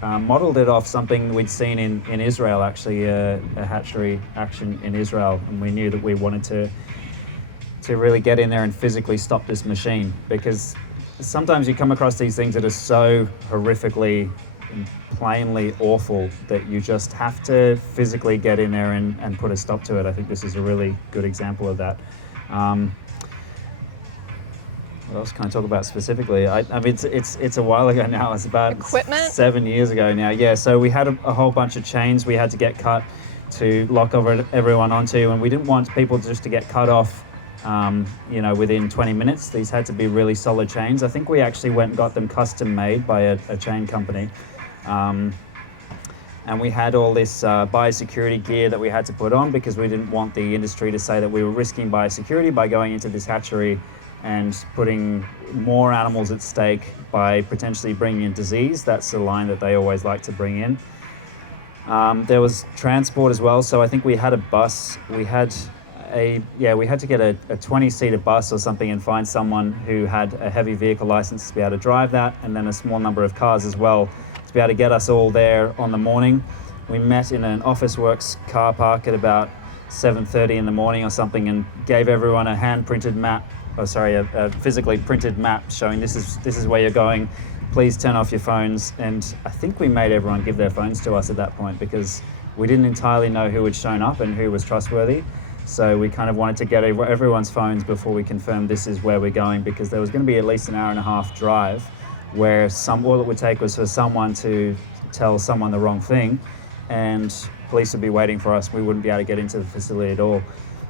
modeled it off something we'd seen in Israel, actually, a hatchery action in Israel, and we knew that we wanted to really get in there and physically stop this machine, because sometimes you come across these things that are so horrifically and plainly awful that you just have to physically get in there and put a stop to it. I think this is a really good example of that. What else can I talk about specifically? I mean, it's a while ago now. It's about Equipment? 7 years ago now. Yeah, so we had a whole bunch of chains we had to get cut to lock everyone onto, and we didn't want people just to get cut off within 20 minutes. These had to be really solid chains. I think we actually went and got them custom made by a chain company. And we had all this biosecurity gear that we had to put on, because we didn't want the industry to say that we were risking biosecurity by going into this hatchery and putting more animals at stake by potentially bringing in disease. That's the line that they always like to bring in. There was transport as well. So I think we had a bus. We had to get a 20-seater bus or something and find someone who had a heavy vehicle license to be able to drive that, and then a small number of cars as well to be able to get us all there on the morning. We met in an Officeworks car park at about 7:30 in the morning or something, and gave everyone a hand-printed map, a physically printed map showing this is where you're going. Please turn off your phones. And I think we made everyone give their phones to us at that point, because we didn't entirely know who had shown up and who was trustworthy. So we kind of wanted to get everyone's phones before we confirmed this is where we're going, because there was going to be at least an hour and a half drive where all it would take was for someone to tell someone the wrong thing, and police would be waiting for us. We wouldn't be able to get into the facility at all.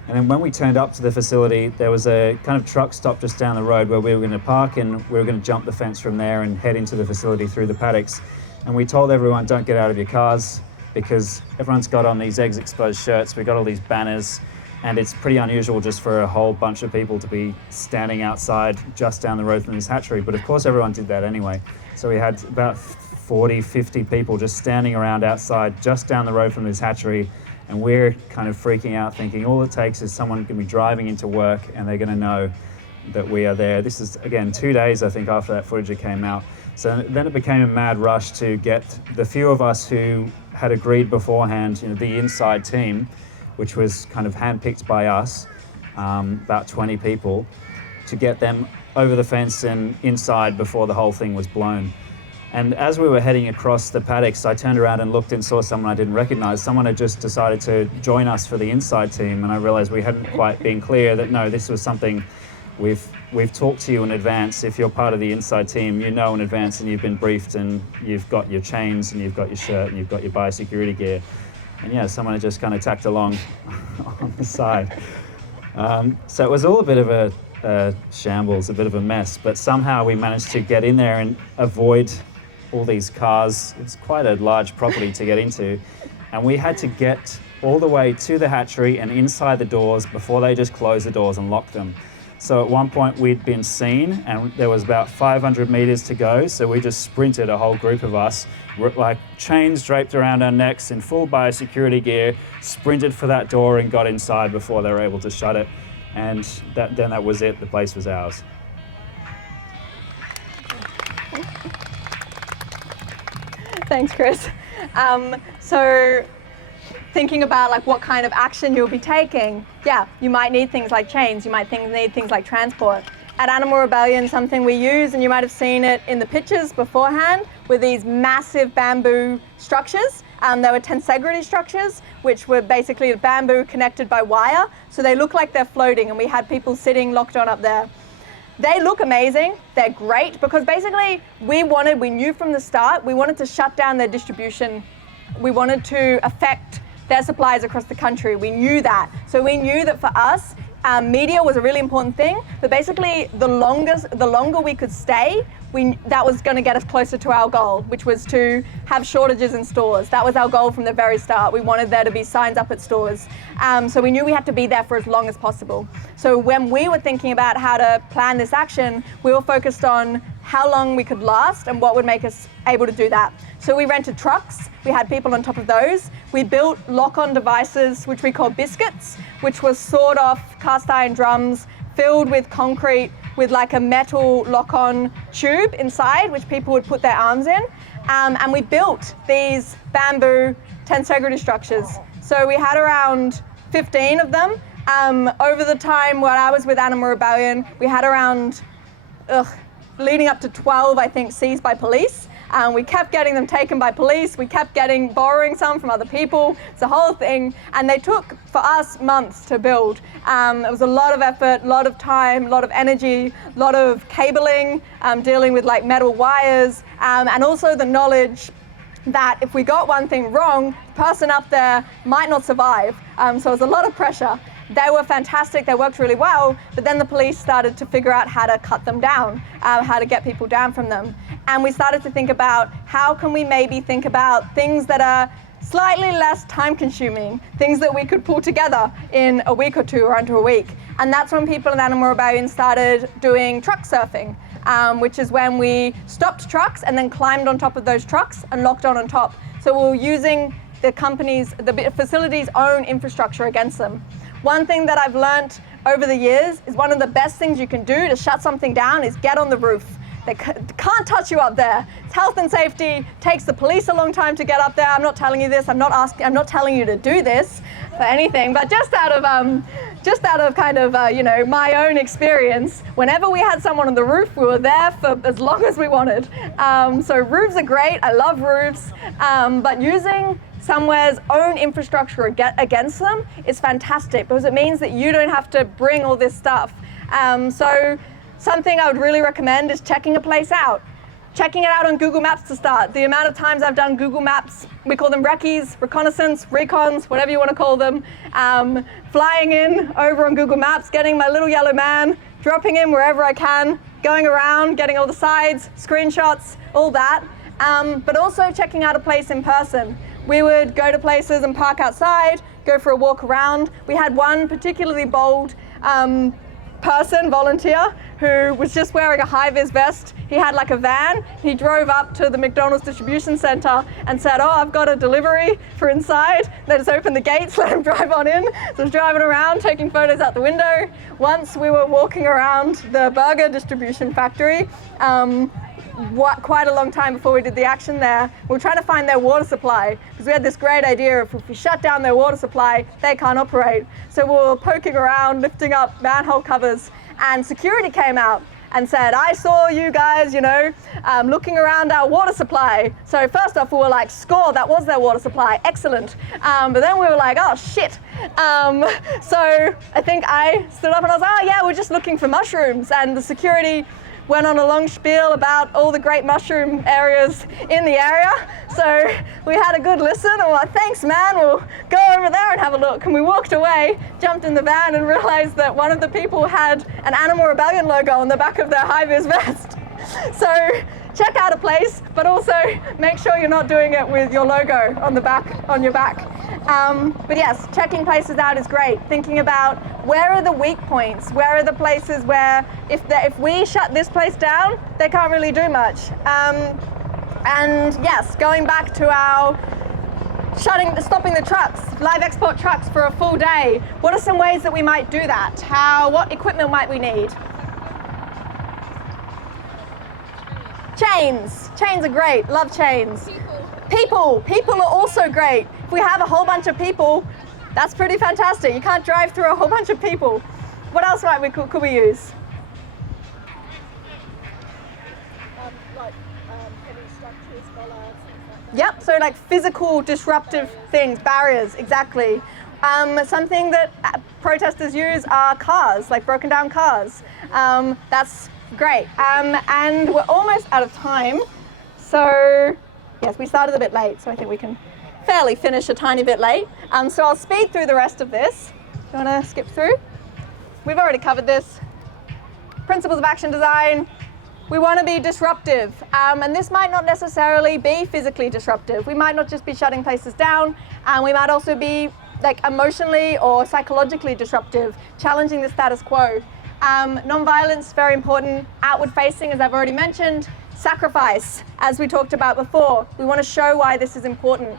And then when we turned up to the facility, there was a kind of truck stop just down the road where we were going to park, and we were going to jump the fence from there and head into the facility through the paddocks. And we told everyone, don't get out of your cars, because everyone's got on these eggs exposed shirts. We've got all these banners, and it's pretty unusual just for a whole bunch of people to be standing outside just down the road from this hatchery. But of course everyone did that anyway. So we had about 40, 50 people just standing around outside just down the road from this hatchery. And we're kind of freaking out, thinking all it takes is someone going to be driving into work and they're going to know that we are there. This is, again, 2 days, I think, after that footage came out. So then it became a mad rush to get the few of us who had agreed beforehand, the inside team, which was kind of handpicked by us, about 20 people, to get them over the fence and inside before the whole thing was blown. And as we were heading across the paddocks, I turned around and looked and saw someone I didn't recognize. Someone had just decided to join us for the inside team, and I realized we hadn't quite been clear that, no, this was something we've talked to you in advance. If you're part of the inside team, you know in advance, and you've been briefed, and you've got your chains, and you've got your shirt, and you've got your biosecurity gear. And yeah, someone had just kind of tacked along on the side. So it was all a bit of a shambles, a bit of a mess, but somehow we managed to get in there and avoid all these cars. It's quite a large property to get into. And we had to get all the way to the hatchery and inside the doors before they just closed the doors and locked them. So at one point we'd been seen and there was about 500 meters to go. So we just sprinted, a whole group of us, like chains draped around our necks in full biosecurity gear, sprinted for that door and got inside before they were able to shut it. And then that was it, the place was ours. Thanks, Chris. So thinking about like what kind of action you'll be taking, yeah, you might need things like chains, you might need things like transport. At Animal Rebellion, something we use, and you might have seen it in the pictures beforehand, were these massive bamboo structures. They were tensegrity structures, which were basically bamboo connected by wire, so they look like they're floating, and we had people sitting locked on up there. They look amazing, they're great, because basically we knew from the start, we wanted to shut down their distribution. We wanted to affect their supplies across the country. We knew that. So we knew that for us, media was a really important thing, but basically the longer we could stay, that was going to get us closer to our goal, which was to have shortages in stores. That was our goal from the very start. We wanted there to be signs up at stores. So we knew we had to be there for as long as possible. So when we were thinking about how to plan this action, we were focused on how long we could last and what would make us able to do that. So we rented trucks, we had people on top of those. We built lock-on devices, which we call biscuits, which was sawed off cast iron drums filled with concrete with like a metal lock-on tube inside, which people would put their arms in. And we built these bamboo tensegrity structures. So we had around 15 of them. Over the time when I was with Animal Rebellion, we had around, leading up to 12, I think, seized by police. We kept getting them taken by police. We kept borrowing some from other people. It's a whole thing. And they took, for us, months to build. It was a lot of effort, a lot of time, a lot of energy, a lot of cabling, dealing with like metal wires, and also the knowledge that if we got one thing wrong, the person up there might not survive. So it was a lot of pressure. They were fantastic, they worked really well, but then the police started to figure out how to cut them down, how to get people down from them. And we started to think about how can we maybe think about things that are slightly less time consuming, things that we could pull together in a week or two or under a week. And that's when people in Animal Rebellion started doing truck surfing, which is when we stopped trucks and then climbed on top of those trucks and locked on top. So we were using the facility's own infrastructure against them. One thing that I've learned over the years is one of the best things you can do to shut something down is get on the roof. They can't touch you up there. It's health and safety, takes the police a long time to get up there. I'm not telling you this, I'm not telling you to do this for anything, but just out of kind of my own experience, whenever we had someone on the roof, we were there for as long as we wanted. So roofs are great, I love roofs, but using somewhere's own infrastructure against them is fantastic because it means that you don't have to bring all this stuff. So something I would really recommend is checking a place out. Checking it out on Google Maps to start. The amount of times I've done Google Maps, we call them recce's, reconnaissance, recons, whatever you want to call them, flying in over on Google Maps, getting my little yellow man, dropping in wherever I can, going around, getting all the sides, screenshots, all that. But also checking out a place in person. We would go to places and park outside, go for a walk around. We had one particularly bold volunteer, who was just wearing a high-vis vest. He had like a van. He drove up to the McDonald's distribution center and said, "Oh, I've got a delivery for inside." They just opened the gates, let him drive on in. So I was driving around, taking photos out the window. Once we were walking around the burger distribution factory, quite a long time before we did the action there, we were trying to find their water supply because we had this great idea of if we shut down their water supply, they can't operate. So we were poking around, lifting up manhole covers, and security came out and said, "I saw you guys, looking around our water supply." So first off, we were like, score, that was their water supply, excellent. But then we were like, oh shit. So I think I stood up and I was like, "Oh yeah, we're just looking for mushrooms." And the security went on a long spiel about all the great mushroom areas in the area. So we had a good listen and we're like, thanks man, we'll go over there and have a look. And we walked away, jumped in the van and realized that one of the people had an Animal Rebellion logo on the back of their high-vis vest. So check out a place, but also make sure you're not doing it with your logo on the back, on your back. But yes, checking places out is great. Thinking about where are the weak points, where are the places where if we shut this place down, they can't really do much. And yes, going back to our stopping the trucks, live export trucks for a full day. What are some ways that we might do that? What equipment might we need? Chains are great, love chains. People are also great. If we have a whole bunch of people, that's pretty fantastic. You can't drive through a whole bunch of people. What else could we use? Heavy structures, bollards, things like that. Yep, so like physical disruptive things, barriers, exactly. Something that protesters use are cars, like broken down cars. That's great. And we're almost out of time. So yes, we started a bit late, so I think we can fairly finish a tiny bit late. So I'll speed through the rest of this. Do you want to skip through? We've already covered this. Principles of action design. We want to be disruptive, and this might not necessarily be physically disruptive. We might not just be shutting places down, and we might also be like emotionally or psychologically disruptive, challenging the status quo. Non-violence, very important. Outward facing, as I've already mentioned. Sacrifice, as we talked about before. We want to show why this is important.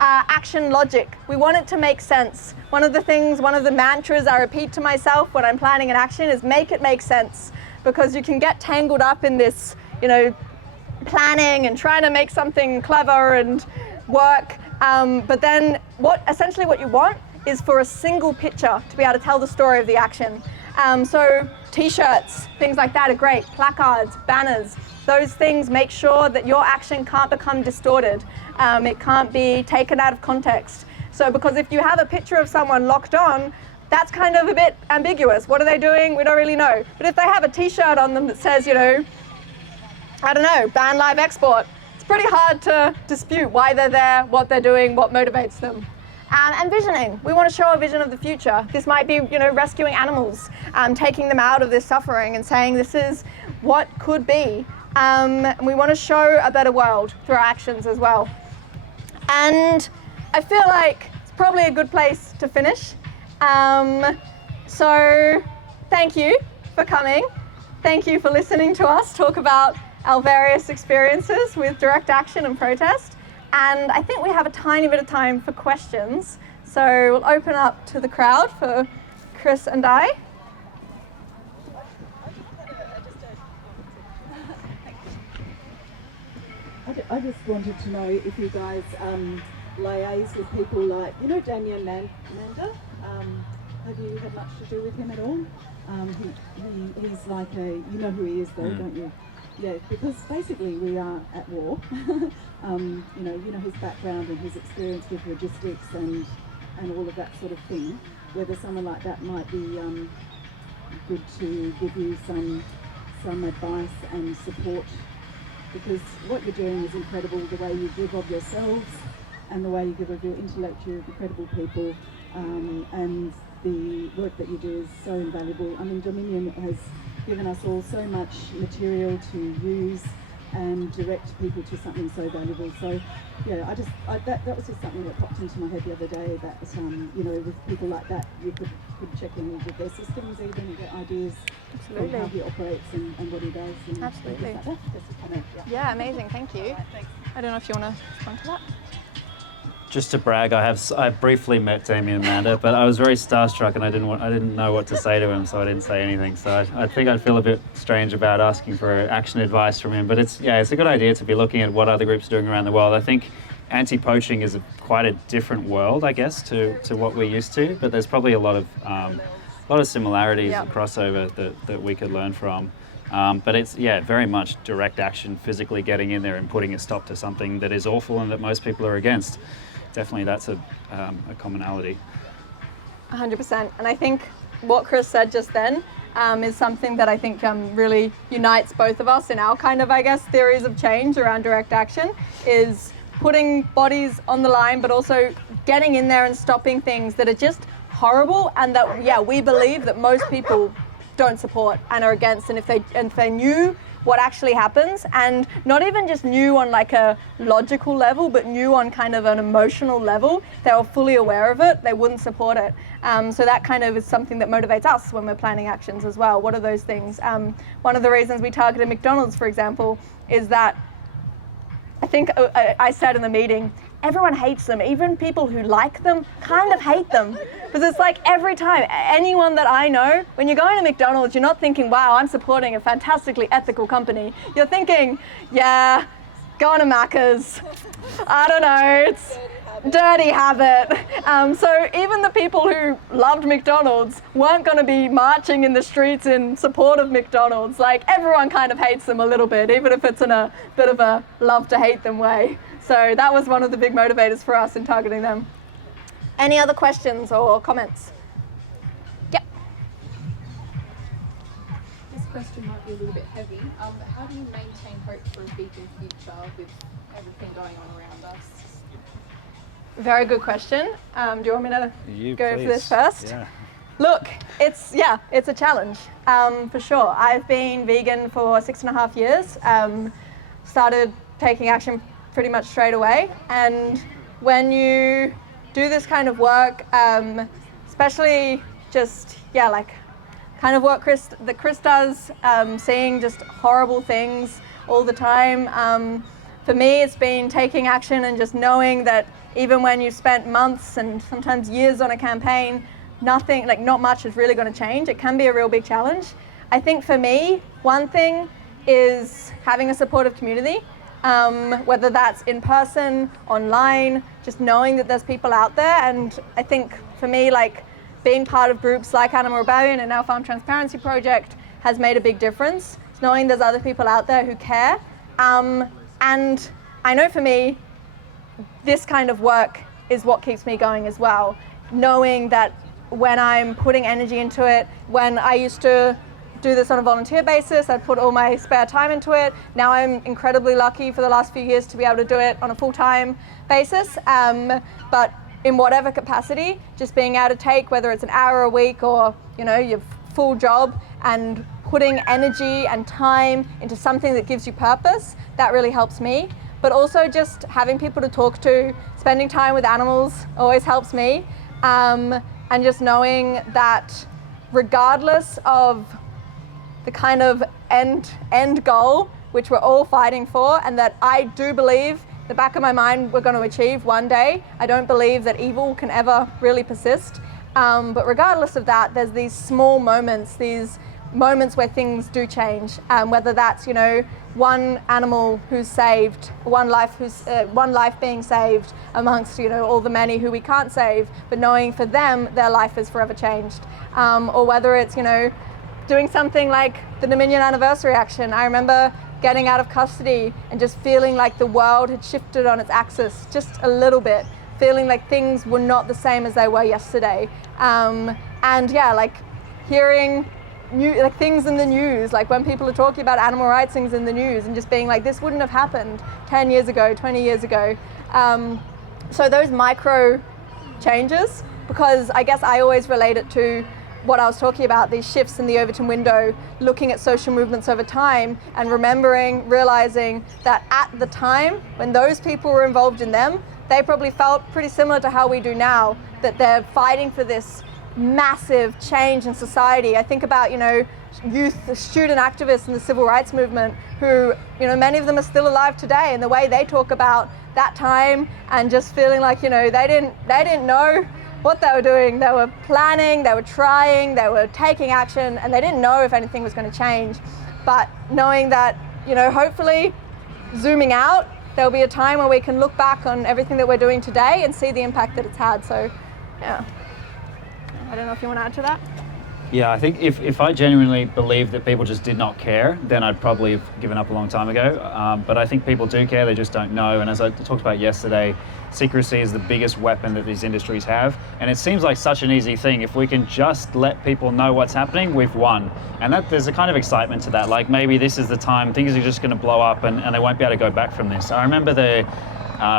Action logic. We want it to make sense. One of the mantras I repeat to myself when I'm planning an action is make it make sense. Because you can get tangled up in this, planning and trying to make something clever and work. But then essentially what you want is for a single picture to be able to tell the story of the action. So t-shirts, things like that are great. Placards, banners, those things make sure that your action can't become distorted. It can't be taken out of context. So because if you have a picture of someone locked on, that's kind of a bit ambiguous. What are they doing? We don't really know. But if they have a t-shirt on them that says, ban live export, it's pretty hard to dispute why they're there, what they're doing, what motivates them. And visioning. We want to show a vision of the future. This might be, rescuing animals, taking them out of this suffering and saying this is what could be. And we want to show a better world through our actions as well. And I feel like it's probably a good place to finish. So thank you for coming. Thank you for listening to us talk about our various experiences with direct action and protest. And I think we have a tiny bit of time for questions. So we'll open up to the crowd for Chris and I. I just wanted to know if you guys liaise with people like, Damian Manda. Have you had much to do with him at all? He's like you know who he is though, don't you? Yeah, because basically we are at war. You know his background and his experience with logistics and all of that sort of thing. Whether someone like that might be good to give you some advice and support, because what you're doing is incredible. The way you give of yourselves and the way you give of your intellect, you're incredible people, and the work that you do is so invaluable. I mean, Dominion has given us all so much material to use and direct people to something so valuable. So, yeah, that was just something that popped into my head the other day, that, with people like that, you could check in with their systems even and get ideas of how he operates and what he does. And absolutely. Like that. Just kind of, Yeah, amazing, thank you. Right, thanks. I don't know if you want to respond to that. Just to brag, I briefly met Damien Manda, but I was very starstruck and I didn't know what to say to him, so I didn't say anything. So I think I'd feel a bit strange about asking for action advice from him. But it's a good idea to be looking at what other groups are doing around the world. I think anti-poaching is quite a different world, I guess, to what we're used to. But there's probably a lot of similarities and crossover that we could learn from. But it's very much direct action, physically getting in there and putting a stop to something that is awful and that most people are against. Definitely, that's a commonality. 100%. And I think what Chris said just then, is something that I think really unites both of us in our kind of, I guess, theories of change around direct action, is putting bodies on the line, but also getting in there and stopping things that are just horrible and that, yeah, we believe that most people don't support and are against. And if they knew what actually happens, and not even just knew on like a logical level, but knew on kind of an emotional level, they were fully aware of it, they wouldn't support it. So that kind of is something that motivates us when we're planning actions as well. What are those things? One of the reasons we targeted McDonald's, for example, is that I think I said in the meeting, everyone hates them. Even people who like them kind of hate them. Because it's like every time, anyone that I know, when you're going to McDonald's, you're not thinking, wow, I'm supporting a fantastically ethical company. You're thinking, yeah, going to Macca's. I don't know, it's dirty habit. So even the people who loved McDonald's weren't going to be marching in the streets in support of McDonald's. Like, everyone kind of hates them a little bit, even if it's in a bit of a love to hate them way. So that was one of the big motivators for us in targeting them. Any other questions or comments? Yep. This question might be a little bit heavy. How do you maintain hope for a vegan future with everything going on around us? Very good question. Do you want me to go please. for this first? Yeah. Look, it's a challenge, for sure. I've been vegan for 6.5 years. Started taking action pretty much straight away. And when you do this kind of work, especially just, like kind of what Chris does, seeing just horrible things all the time. For me, it's been taking action and just knowing that even when you've spent months and sometimes years on a campaign, nothing, not much is really going to change. It can be a real big challenge. I think for me, one thing is having a supportive community, whether that's in person, online, just knowing that there's people out there. And I think for me, being part of groups like Animal Rebellion and our Farm Transparency Project has made a big difference. It's knowing there's other people out there who care. And I know for me, this kind of work is what keeps me going as well. Knowing that when I'm putting energy into it, when I used to do this on a volunteer basis, I'd put all my spare time into it. Now I'm incredibly lucky for the last few years to be able to do it on a full-time basis. But in whatever capacity, just being able to take, whether it's an hour a week or your full job, and putting energy and time into something that gives you purpose, that really helps me. But also just having people to talk to, spending time with animals always helps me. And just knowing that regardless of the kind of end goal, which we're all fighting for, and that I do believe, in the back of my mind, we're going to achieve one day. I don't believe that evil can ever really persist. But regardless of that, there's these small moments, these moments where things do change, whether that's one animal who's saved, one life being saved amongst all the many who we can't save, but knowing for them their life is forever changed, or whether it's doing something like the Dominion anniversary action. I remember getting out of custody and just feeling like the world had shifted on its axis just a little bit, feeling like things were not the same as they were yesterday, and hearing things in the news, like when people are talking about animal rights things in the news, and just being like, this wouldn't have happened 10 years ago, 20 years ago. So those micro changes, because I guess I always relate it to what I was talking about, these shifts in the Overton window, looking at social movements over time and realizing that at the time when those people were involved in them, they probably felt pretty similar to how we do now, that they're fighting for this massive change in society. I think about, youth, the student activists in the civil rights movement who, many of them are still alive today, and the way they talk about that time and just feeling like, they didn't know what they were doing. They were planning, they were trying, they were taking action, and they didn't know if anything was going to change. But knowing that, hopefully zooming out, there'll be a time where we can look back on everything that we're doing today and see the impact that it's had. So, yeah. I don't know if you want to add to that? Yeah, I think if I genuinely believed that people just did not care, then I'd probably have given up a long time ago. But I think people do care, they just don't know. And as I talked about yesterday, secrecy is the biggest weapon that these industries have. And it seems like such an easy thing. If we can just let people know what's happening, we've won. And there's a kind of excitement to that. Like maybe this is the time, things are just going to blow up and they won't be able to go back from this. I remember the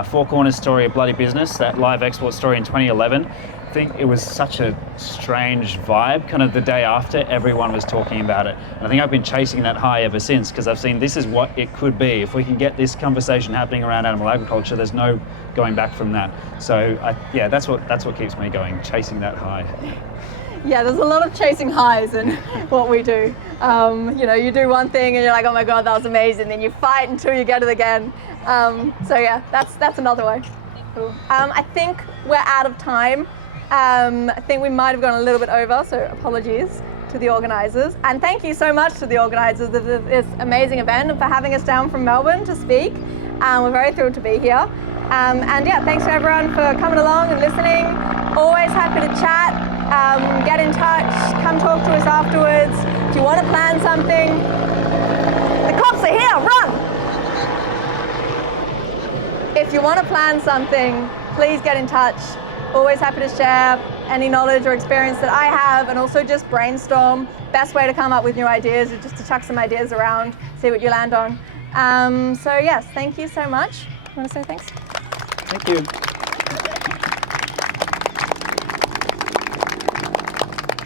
Four Corners story of Bloody Business, that live export story in 2011. I think it was such a strange vibe. Kind of the day after, everyone was talking about it. And I think I've been chasing that high ever since, because I've seen this is what it could be. If we can get this conversation happening around animal agriculture, there's no going back from that. So yeah, that's what keeps me going, chasing that high. Yeah, there's a lot of chasing highs in what we do. You know, you do one thing and you're like, oh my God, that was amazing. Then you fight until you get it again. So yeah, that's another way. Cool. I think we're out of time. I think we might have gone a little bit over, so apologies to the organisers. And thank you so much to the organisers of this amazing event and for having us down from Melbourne to speak. We're very thrilled to be here. And yeah, thanks to everyone for coming along and listening. Always happy to chat, get in touch, come talk to us afterwards. If you want to plan something, the cops are here, run! If you want to plan something, please get in touch. Always happy to share any knowledge or experience that I have, and also just brainstorm. Best way to come up with new ideas is just to chuck some ideas around, see what you land on. So yes, thank you so much. You want to say thanks? Thank you.